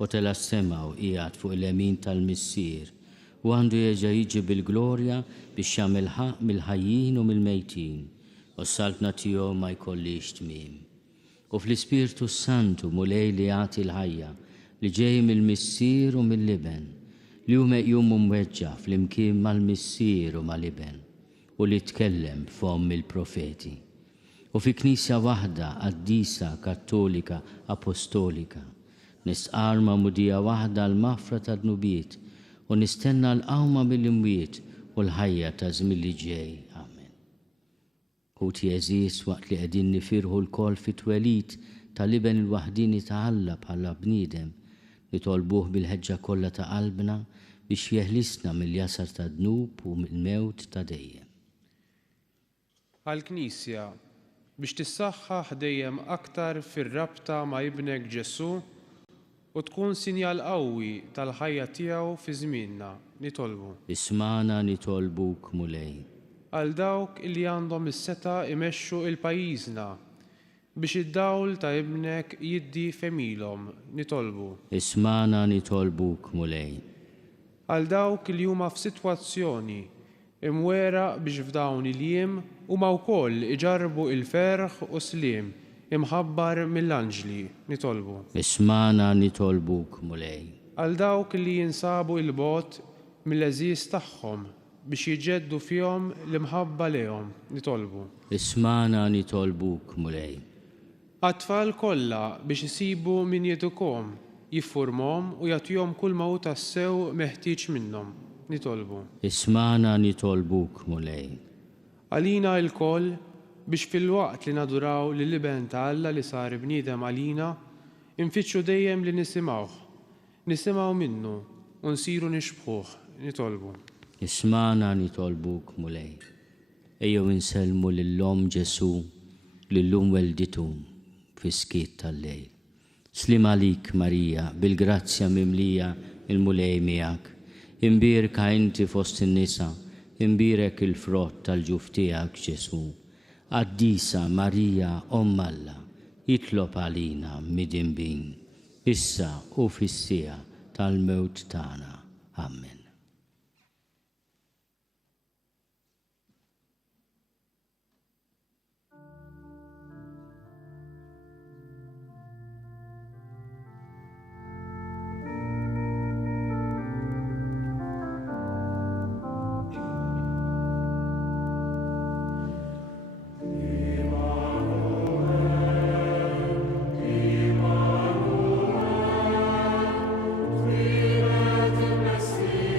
u tela s-sema u qiegħed fuq il-yemin tal-missier, u għandu jerġa' jiġi bil-glorja biex jagħmel ħaq mill-ħajjin u mill-mejtin, u s-saltna tiegħu ma jkollix tmiem. U fl-Ispirtu Santu mulej li jagħti l-ħajja li ġej mill-missier u mill-liben, li hu meqjum mweġġa fl-imkien mal-missier u mal-liben, u li tkellem f'hom il-profeti. U fi Knisja waħda qaddisa Kattolika Apostolika, nisqar ma'mudija waħda l-mafra ta' dnubiet u nistenna l-qawma mill-imwiet u l-ħajja ta' żmien li ġej. Amen. Ħut jeżis waqt li qegħdin nifirħu l-kol fit-twelid tal-liben il-waħdini ta' Alla bħala bniedem, nitolbuh bil-ħeġġa kollha ta' qalbna biex jeħlisna mill-jasar ta' dnub u mill-mewt ta' dejjem. Għall-Knisja biex tissaħħaħ dejjem aktar fir-rabta ma' ibnek Ġesu u tkun sinjal qawwi tal-ħajja tiegħu fi żmienna, nitolbu. Ismana nitolbuk mulej. Għal dawk li għandhom is-seta imexxu il-pajjiżna biex id-dawl ta' ibnek jiddi femilhom, nitolbu. Ismana nitolbuk mulej. Għal dawk li huma f'sitwazzjoni imwera biex f'dawn il-jiem huma wkoll iġarbu il-ferħ u sliem imħabbar mill-anġli, nitolbu. Ismana nitolbuk mulej. Għal dawk li jinsabu il-bot mill-eżiż tagħhom biex jiġġeddu fihom l-imħabba lehom, nitolbu. Ismana nitolbuk mulej. Għat-tfal kollha biex isibu min jedukhom, jiffurmhom u jagħtihom kull ma hu tassew meħtieġ minnhom, nitolbu. Ismana nitolbuk mulej. Għalina l-koll biex fil-waqt li naduraw li liben ta' Alla li sar bniedem għalina, infittxu dejjem li nisimgħu minnu u nsiru nixbħuh, nitolbu. Ismana nitolbuk mulej. Ejjew insellmu lill-Om Ġesu lill-lum welditu fis-skiet tal-lejl. Slim għalik Marija, bil-grazzja mimlija il-mulej miegħek, imbierka inti fost in-nisa, imbierek il-frott tal-ġuf tiegħek Ġesu. Qaddisa Marija Omm Alla, jitlob għalina mid-inbin, issa u fis-sija tal-mewt tagħna. Amen. Messi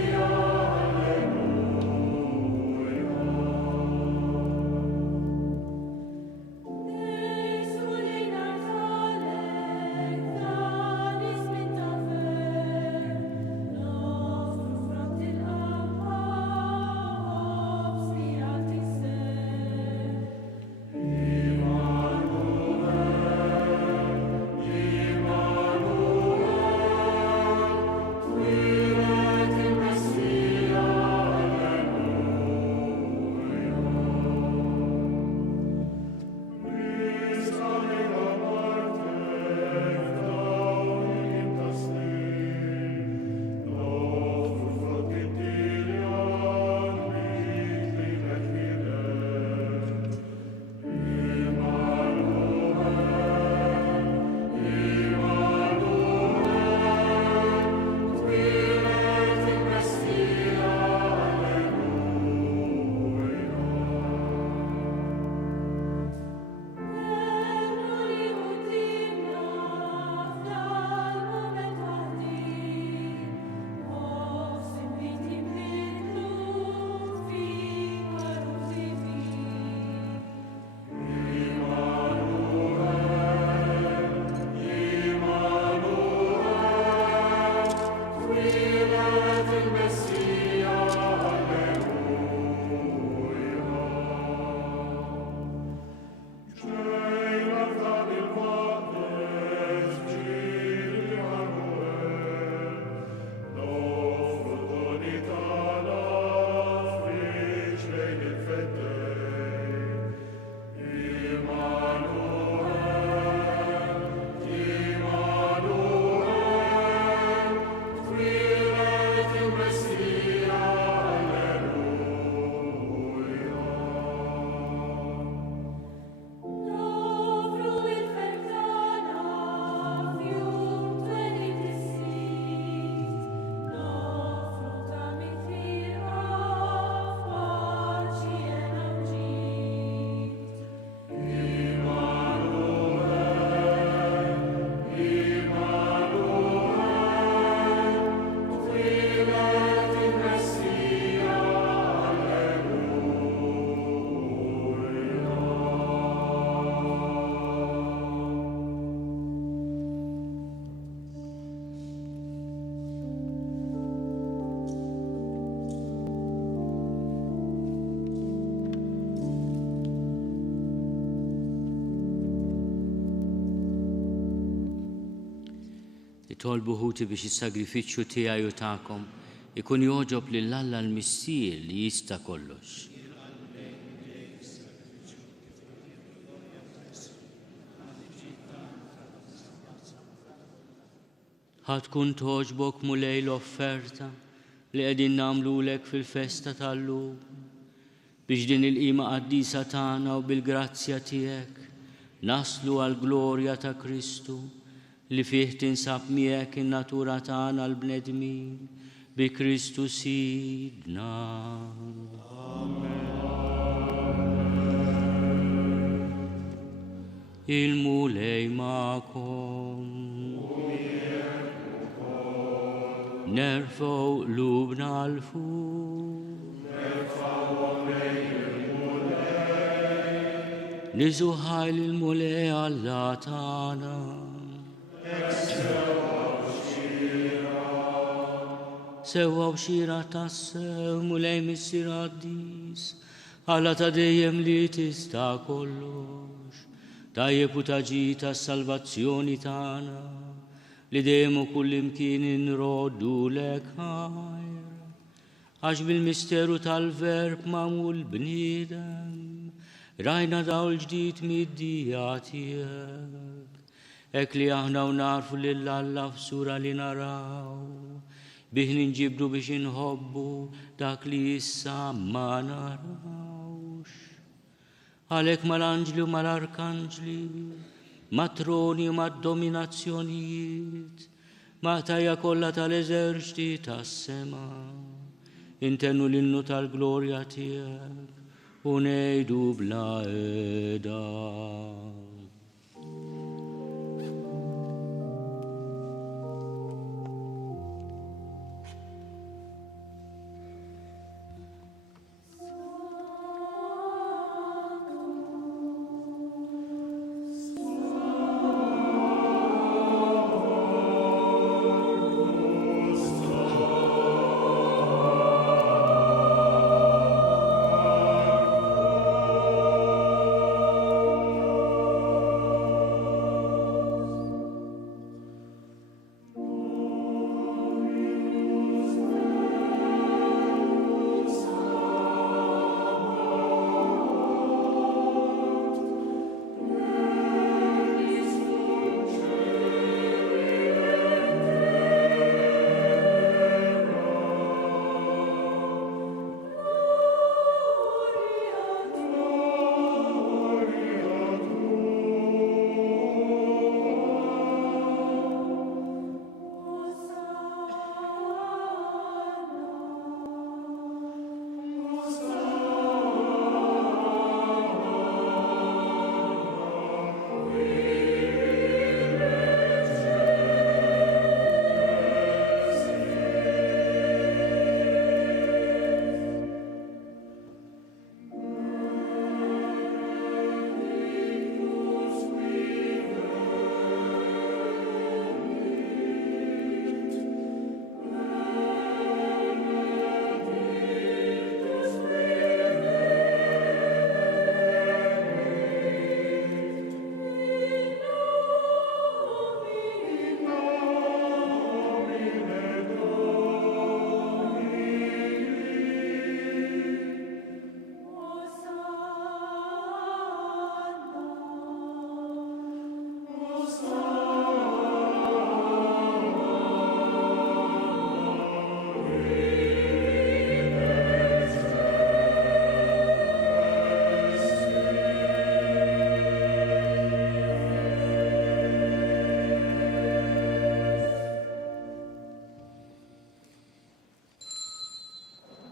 nitolbu ħuti biex is-sagrifiċċju tiegħi u tagħkom ikun joġob lil Alla l-Missier li jista' kollox. ħatkun toġbok mulej l-offerta li qegħdin nagħmlulek fil-festa tal-lum biex din il-qima qaddisa tagħna u bil-grazzja tiegħek naslu għall-glorja ta' Kristu li fih tinsab miegħek in-natura tagħna l-bnedmin bi Kristu Sidna. Il-mulej ma'kom. Nerfgħu qlubna l-fuq. Niżuħaj l-mulej Alla tagħna. Sewwa xira tassew mulej Missier Qaddis Alla ta' dejjem li tista' kollox. Tajjeb u taġi tas-salvazzjoni tagħna li dejjem u kullimkien inroddu lek ħajr. Għax bil-misteru tal-verb magħmul bniedem rajna dawl ġdid mid-dija tiegħek. Hekk li aħna u narfu lil Alla f'sura li naraw bih ninġibru biex inħobbu dak li issa ma narawx. Għalhekk mal-anġli u mal-arkanġli, matroni u mad-dominazzjonijiet, maqtajja kollha tal-eżerċiti tas-sema, intennu l-innu tal-glorja tiegħek u ngħidu bla eda.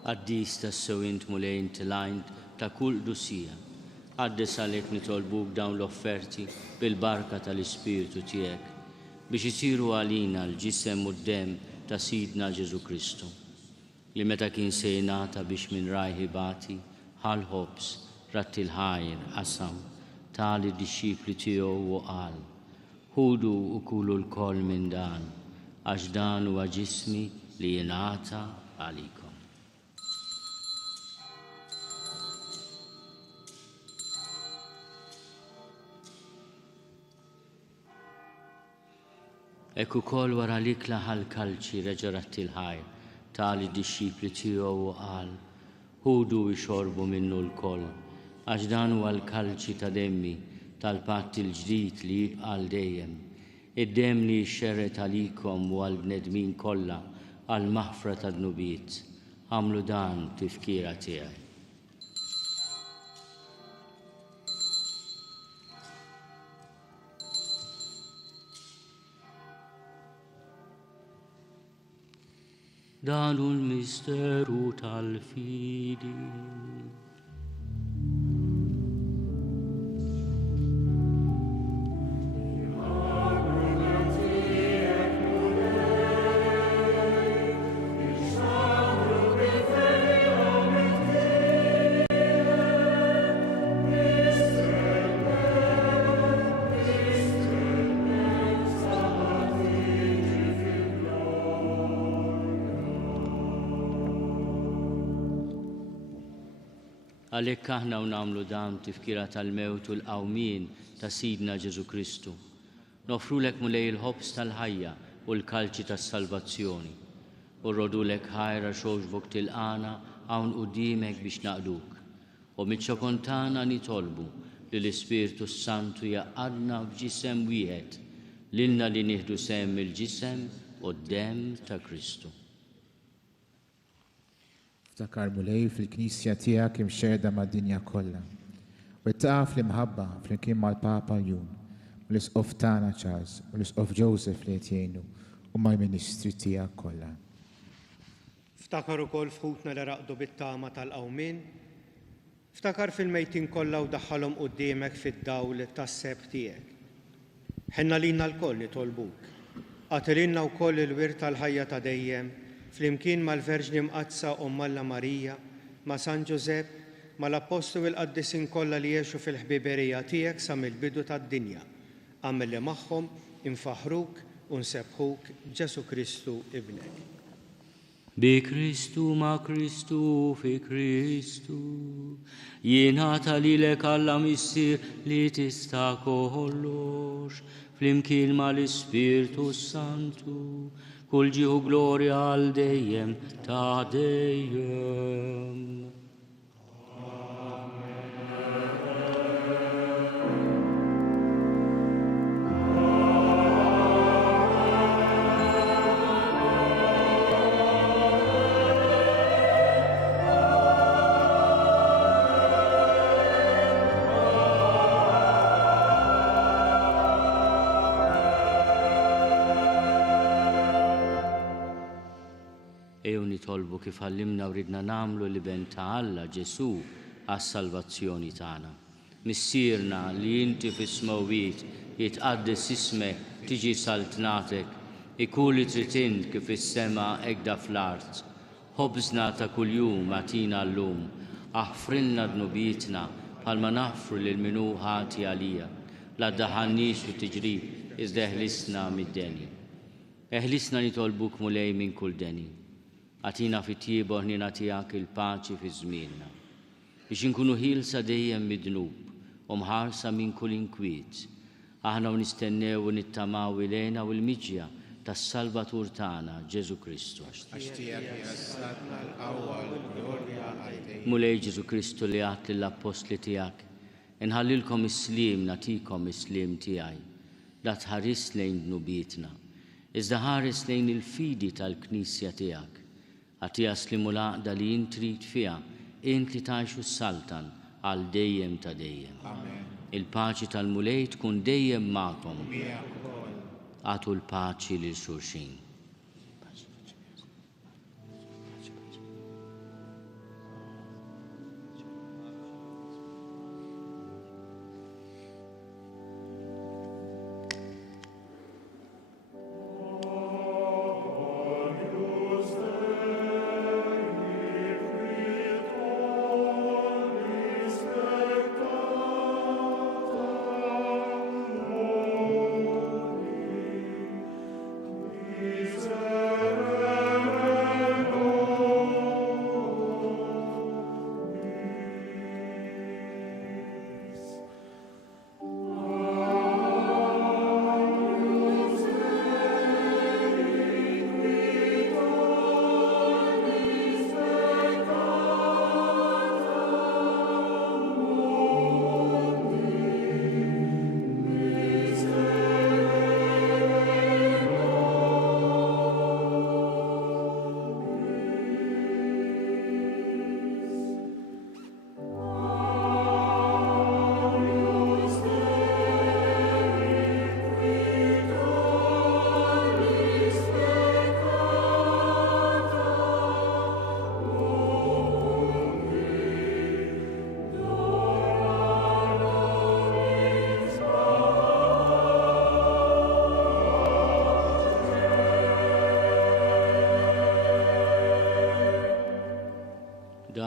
Qaddis tassew int mulej intilajn ta' kull dusija. Għaddes għalhekk nitolbuk dawn l-offerti bil-barka tal-Ispiritu tiegħek biex isiru għalina l-ġisem u d-dem ta' Sidna Ġesu Kristu li meta kien se jingħata biex minn rajħi bati ħal-ħobs ratti l-ħajr qasam tali d-dixxipli tiegħu u qal ħudu u kulu l-koll minn dan għax dan huwa ġismi li jingħata għalikom. Ek ukoll wara li klaħal kalċi reġarat il-ħajr tali disċipli tiegħu u qal ħudu jxorbu minnu l-koll għax dan huwa l-kalċi ta' demmi tal-patt il-ġdid li jibqa' għal dejjem. Id-dem li xxerret għalikom u għall-bnedmin kollha għal maħfra tad-nubiet. Għamlu dan tifkira tiegħi. Dan hu l-misteru tal-fidi. Għalhekk aħna nagħmlu dan tifkira tal-mewt u l-qawmien ta' Sidna Ġesu Kristu. Nofrulek mulej il-ħobs tal-ħajja u l-kalċi tas-salvazzjoni. U rrodulek ħajra xogħbok tilqana hawn quddiemek biex naqduk. U miċ-ċokontana nitolbu li l-Ispirtu Santu jaqadna f'ġisem wieħed lilna li nieħdu sehem il-ġisem u d-demm ta' Kristu. Ftakar mulej fil-Knisja tiegħek imxerda mad-dinja kollha. U tqaf l-imħabba flimkien mal-Papa Jun, u l-Isqof tagħna Charles, u l-Isqof Joseph li qed jgħinu u mal-Ministri tiegħek kollha. Ftakar ukoll fħutna li raqdu bit-tama tal-qawmien. Ftakar fil-mejtin kollha u daħħalhom quddiemek fid-dawl tas-seb tiegħek. Ħenna lilna l-koll nitolbuk. Għatililna wkoll il-wirt tal-ħajja ta' dejjem flimkien mal-Verġni Mqazza Alla Marija, ma' San Ġusepp, mal-Apostoli l-Qaddisin kollha li jgħixu fil-ħbiberija tiegħek sa mill-bidu tad-dinja. Għamel li magħhom infaħruk u nsebħuk Ġesu Kristu ibnek. Bi Kristu ma' Kristu fi Kristu, jingħata lilek Alla missier li tista' kollox, flimkien mal-Ispirtu Santu, kull ġieħu glorja għal dejjem ta' dejjem. Nitolbu kif għallimna u ridna nagħmlu li ben ta' Alla Ġesu għas-salvazzjoni tagħna. Missierna li inti fis-smawwiet jitqaddes ismek tiġi saltnatek, ikun li trid int kif is-sema hekk fl-art. Ħobżna ta' kuljum agħtina llum, aħfrilna dnubietna bħalma naħfru lil min hu ħati għalija. La ddaħħalniex u tiġrib iżda eħlisna mid-deni. Eħlisna nitolbuk mulej minn kull deni. Għatina fit-tjieba ħnina tiegħek il-paċi fi żmienna. Biex inkunu ħielsa dejjem mid-dnub u mħarsa minn kull inkwiet. Aħna nistennew u nittamaw ilejna u l-miġja tas-Salvatur tagħna Ġesu Kristu. Mulej Ġesu Kristu li għat lill-Apostli tiegħek, inħallilkom is-sliem nagħtikom is-sliem tiegħi. La tħares lejn dnubietna, iżda ħares lejn il-fidi tal-Knisja tiegħek. Għatija slimu laqda li jintrit fija, int li taħxu s-saltan għal dejjem ta' dejjem. Il-paċi tal-mulej tkun dejjem magħkom. Għatu l-paċi lil xulxin.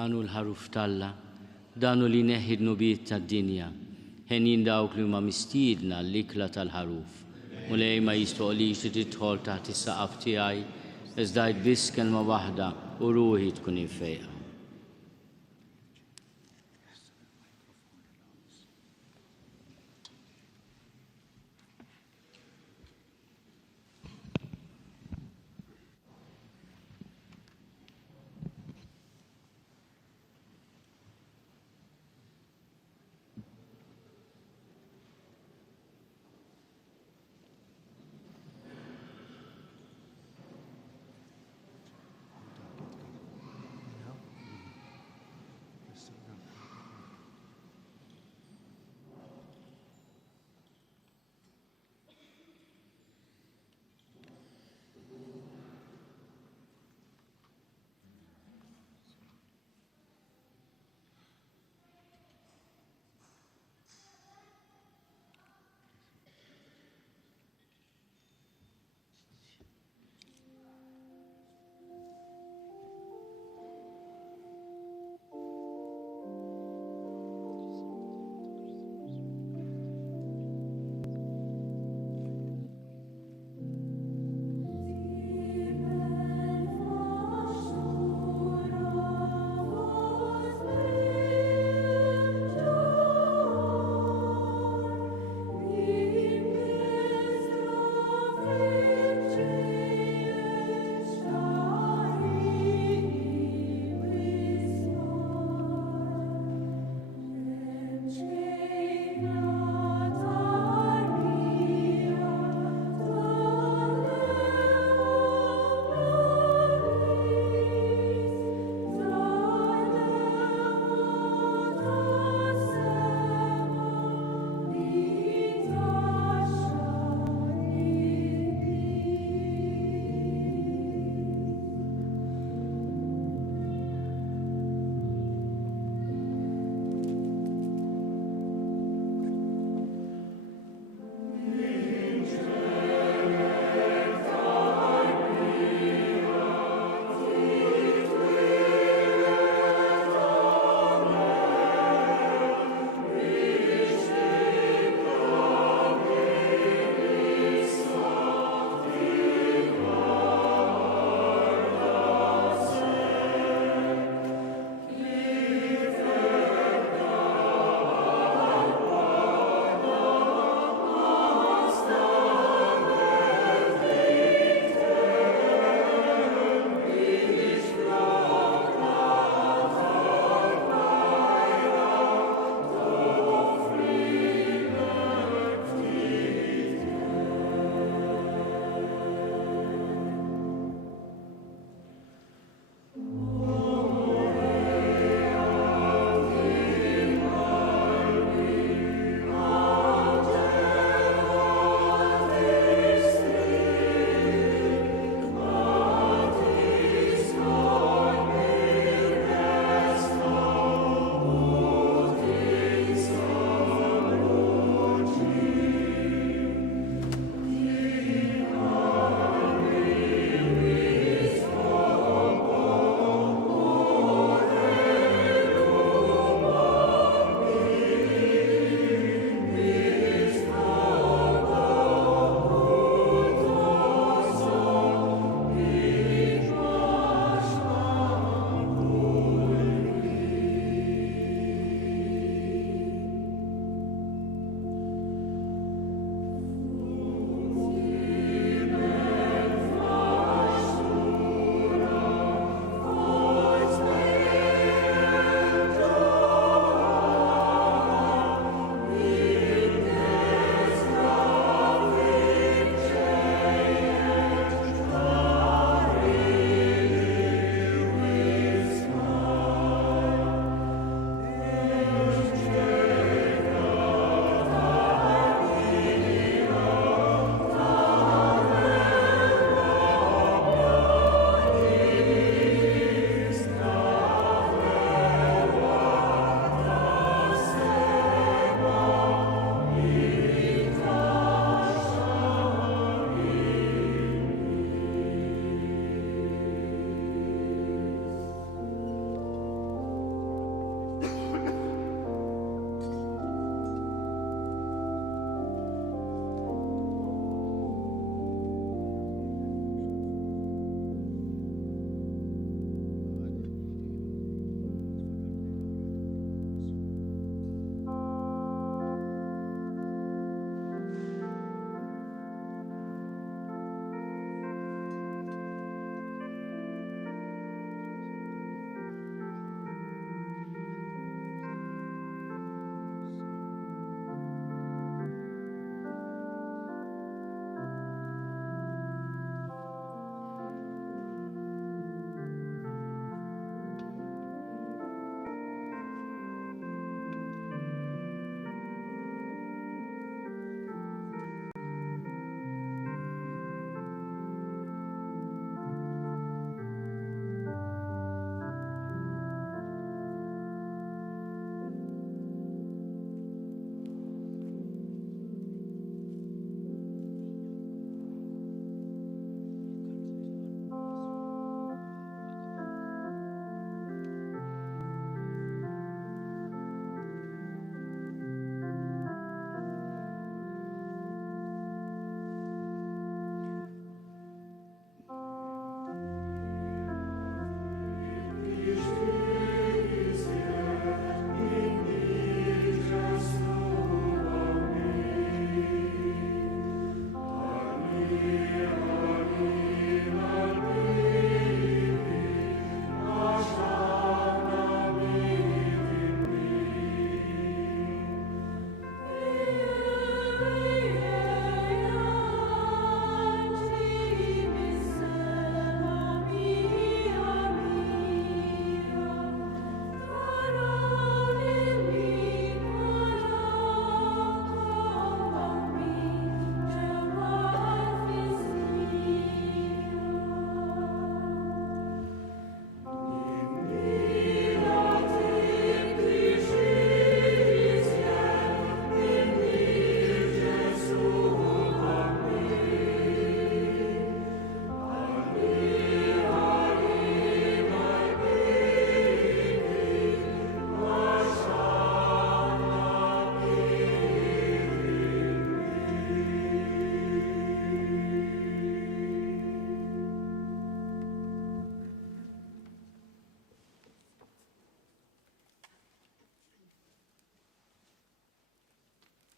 danu l-ħaruf talla, danu li neħid nubiet tad-dinja, ħenin dawk li huma mistiedna l-ikla tal-ħaruf, u lej ma jistoqlix li tidħol taħt is-saqaf tiegħi, iżdajt biss kelma waħda u ruħi tkun infejqa.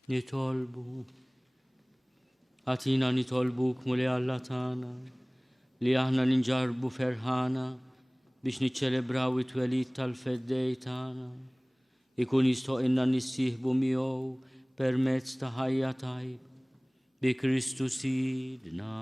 nitolbu. Atina nitolbuk muli Alla tagħna li aħna ninġarbu ferħana biex niċċelebraw it-twelid tal-feddej tagħna. Ikun jistoqilna nissieħbu miegħu permezz ta' ħajja tajb bi Kristu Sidna.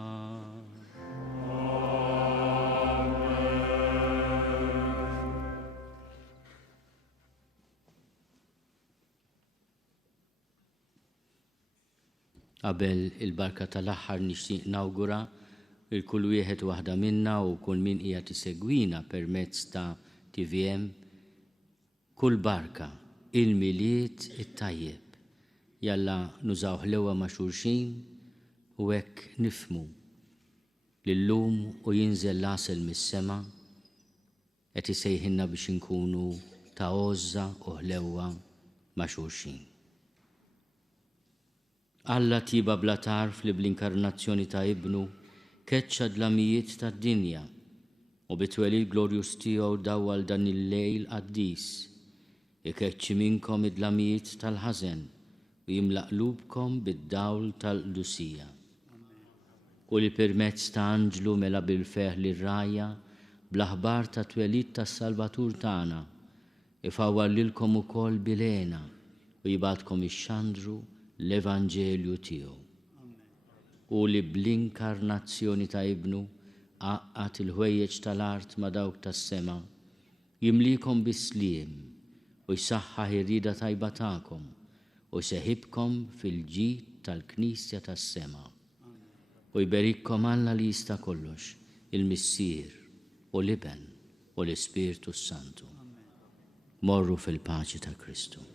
Qabel il-barka tal-aħħar nixtieq nawgura il-kull wieħed waħda minna u kull min qiegħed isegwina permezz ta' TVM kull barka il-miliet it-tajjeb. Jalla nużaw ħlewa ma' xulxin u hekk nifmu li llum u jinżel l-għasel mis-sema qed isejħilna biex inkunu ta' għoża u ħlewa ma' xulxin. Alla tiba bla tarf li bl-inkarnazzjoni ta' ibnu keċċa dlamijiet ta' dinja u bitwelid glorjus tiegħu dawwal dan il-lejl qaddis ikeċċi minkom id-dlamijiet tal-ħażen u jimla qlubkom bid-dawl tal-qdusija. U li permezz ta' anġlu mela bil-feħ lir-rajja bl-aħbar ta' twelid tas-Salvatur tagħna ifawwar lilkom ukoll bilena u jibgħatkom ix-xandru l-Evanġelju tiegħu. U li bl-inkarnazzjoni ta' ibnu għaqqat il-ħwejjeġ tal-art ma' dawk tas-sema jimlikom bis-sliem u jsaħħaħ ir-rieda tajba tagħkom u seħibkom fil-ġid tal-Knisja tas-sema. U jberikkom Alla li jista' kollox, il-Missier u l-Iben u l-Ispirtu Santu. Morru fil-paċi ta' Kristu.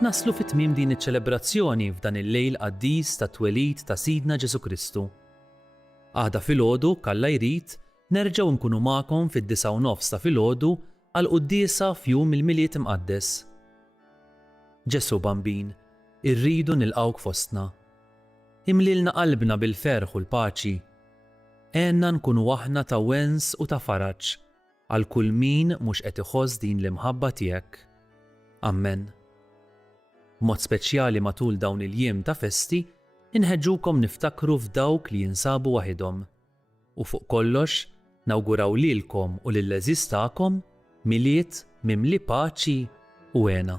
Naslu fit-tmiem din iċ-ċelebrazzjoni f'dan il-lejl qaddis ta' twelid ta' Sidna Ġesu Kristu. Għada filgħodu kalla jrid nerġgħu nkunu magħkom fid-9:09 ta' filgħodu għal quddiesa f'jum il-miliet imqaddes. Ġesu bambin, irridu nilqgħuk fostna. Imlilna qalbna bil-ferħ u l-paċi. Għenna nkunu aħna ta' wens u ta' faraġġ għal kull min mhux qed iħoss din l-imħabba tiegħek. Amen. Mod speċjali matul dawn il-jiem ta' festi, inħeġġukom niftakru f'dawk li jinsabu waħedhom. U fuq kollox, nawguraw lilkom u lill-leżiż tagħkom miliet mimli paċi u għena.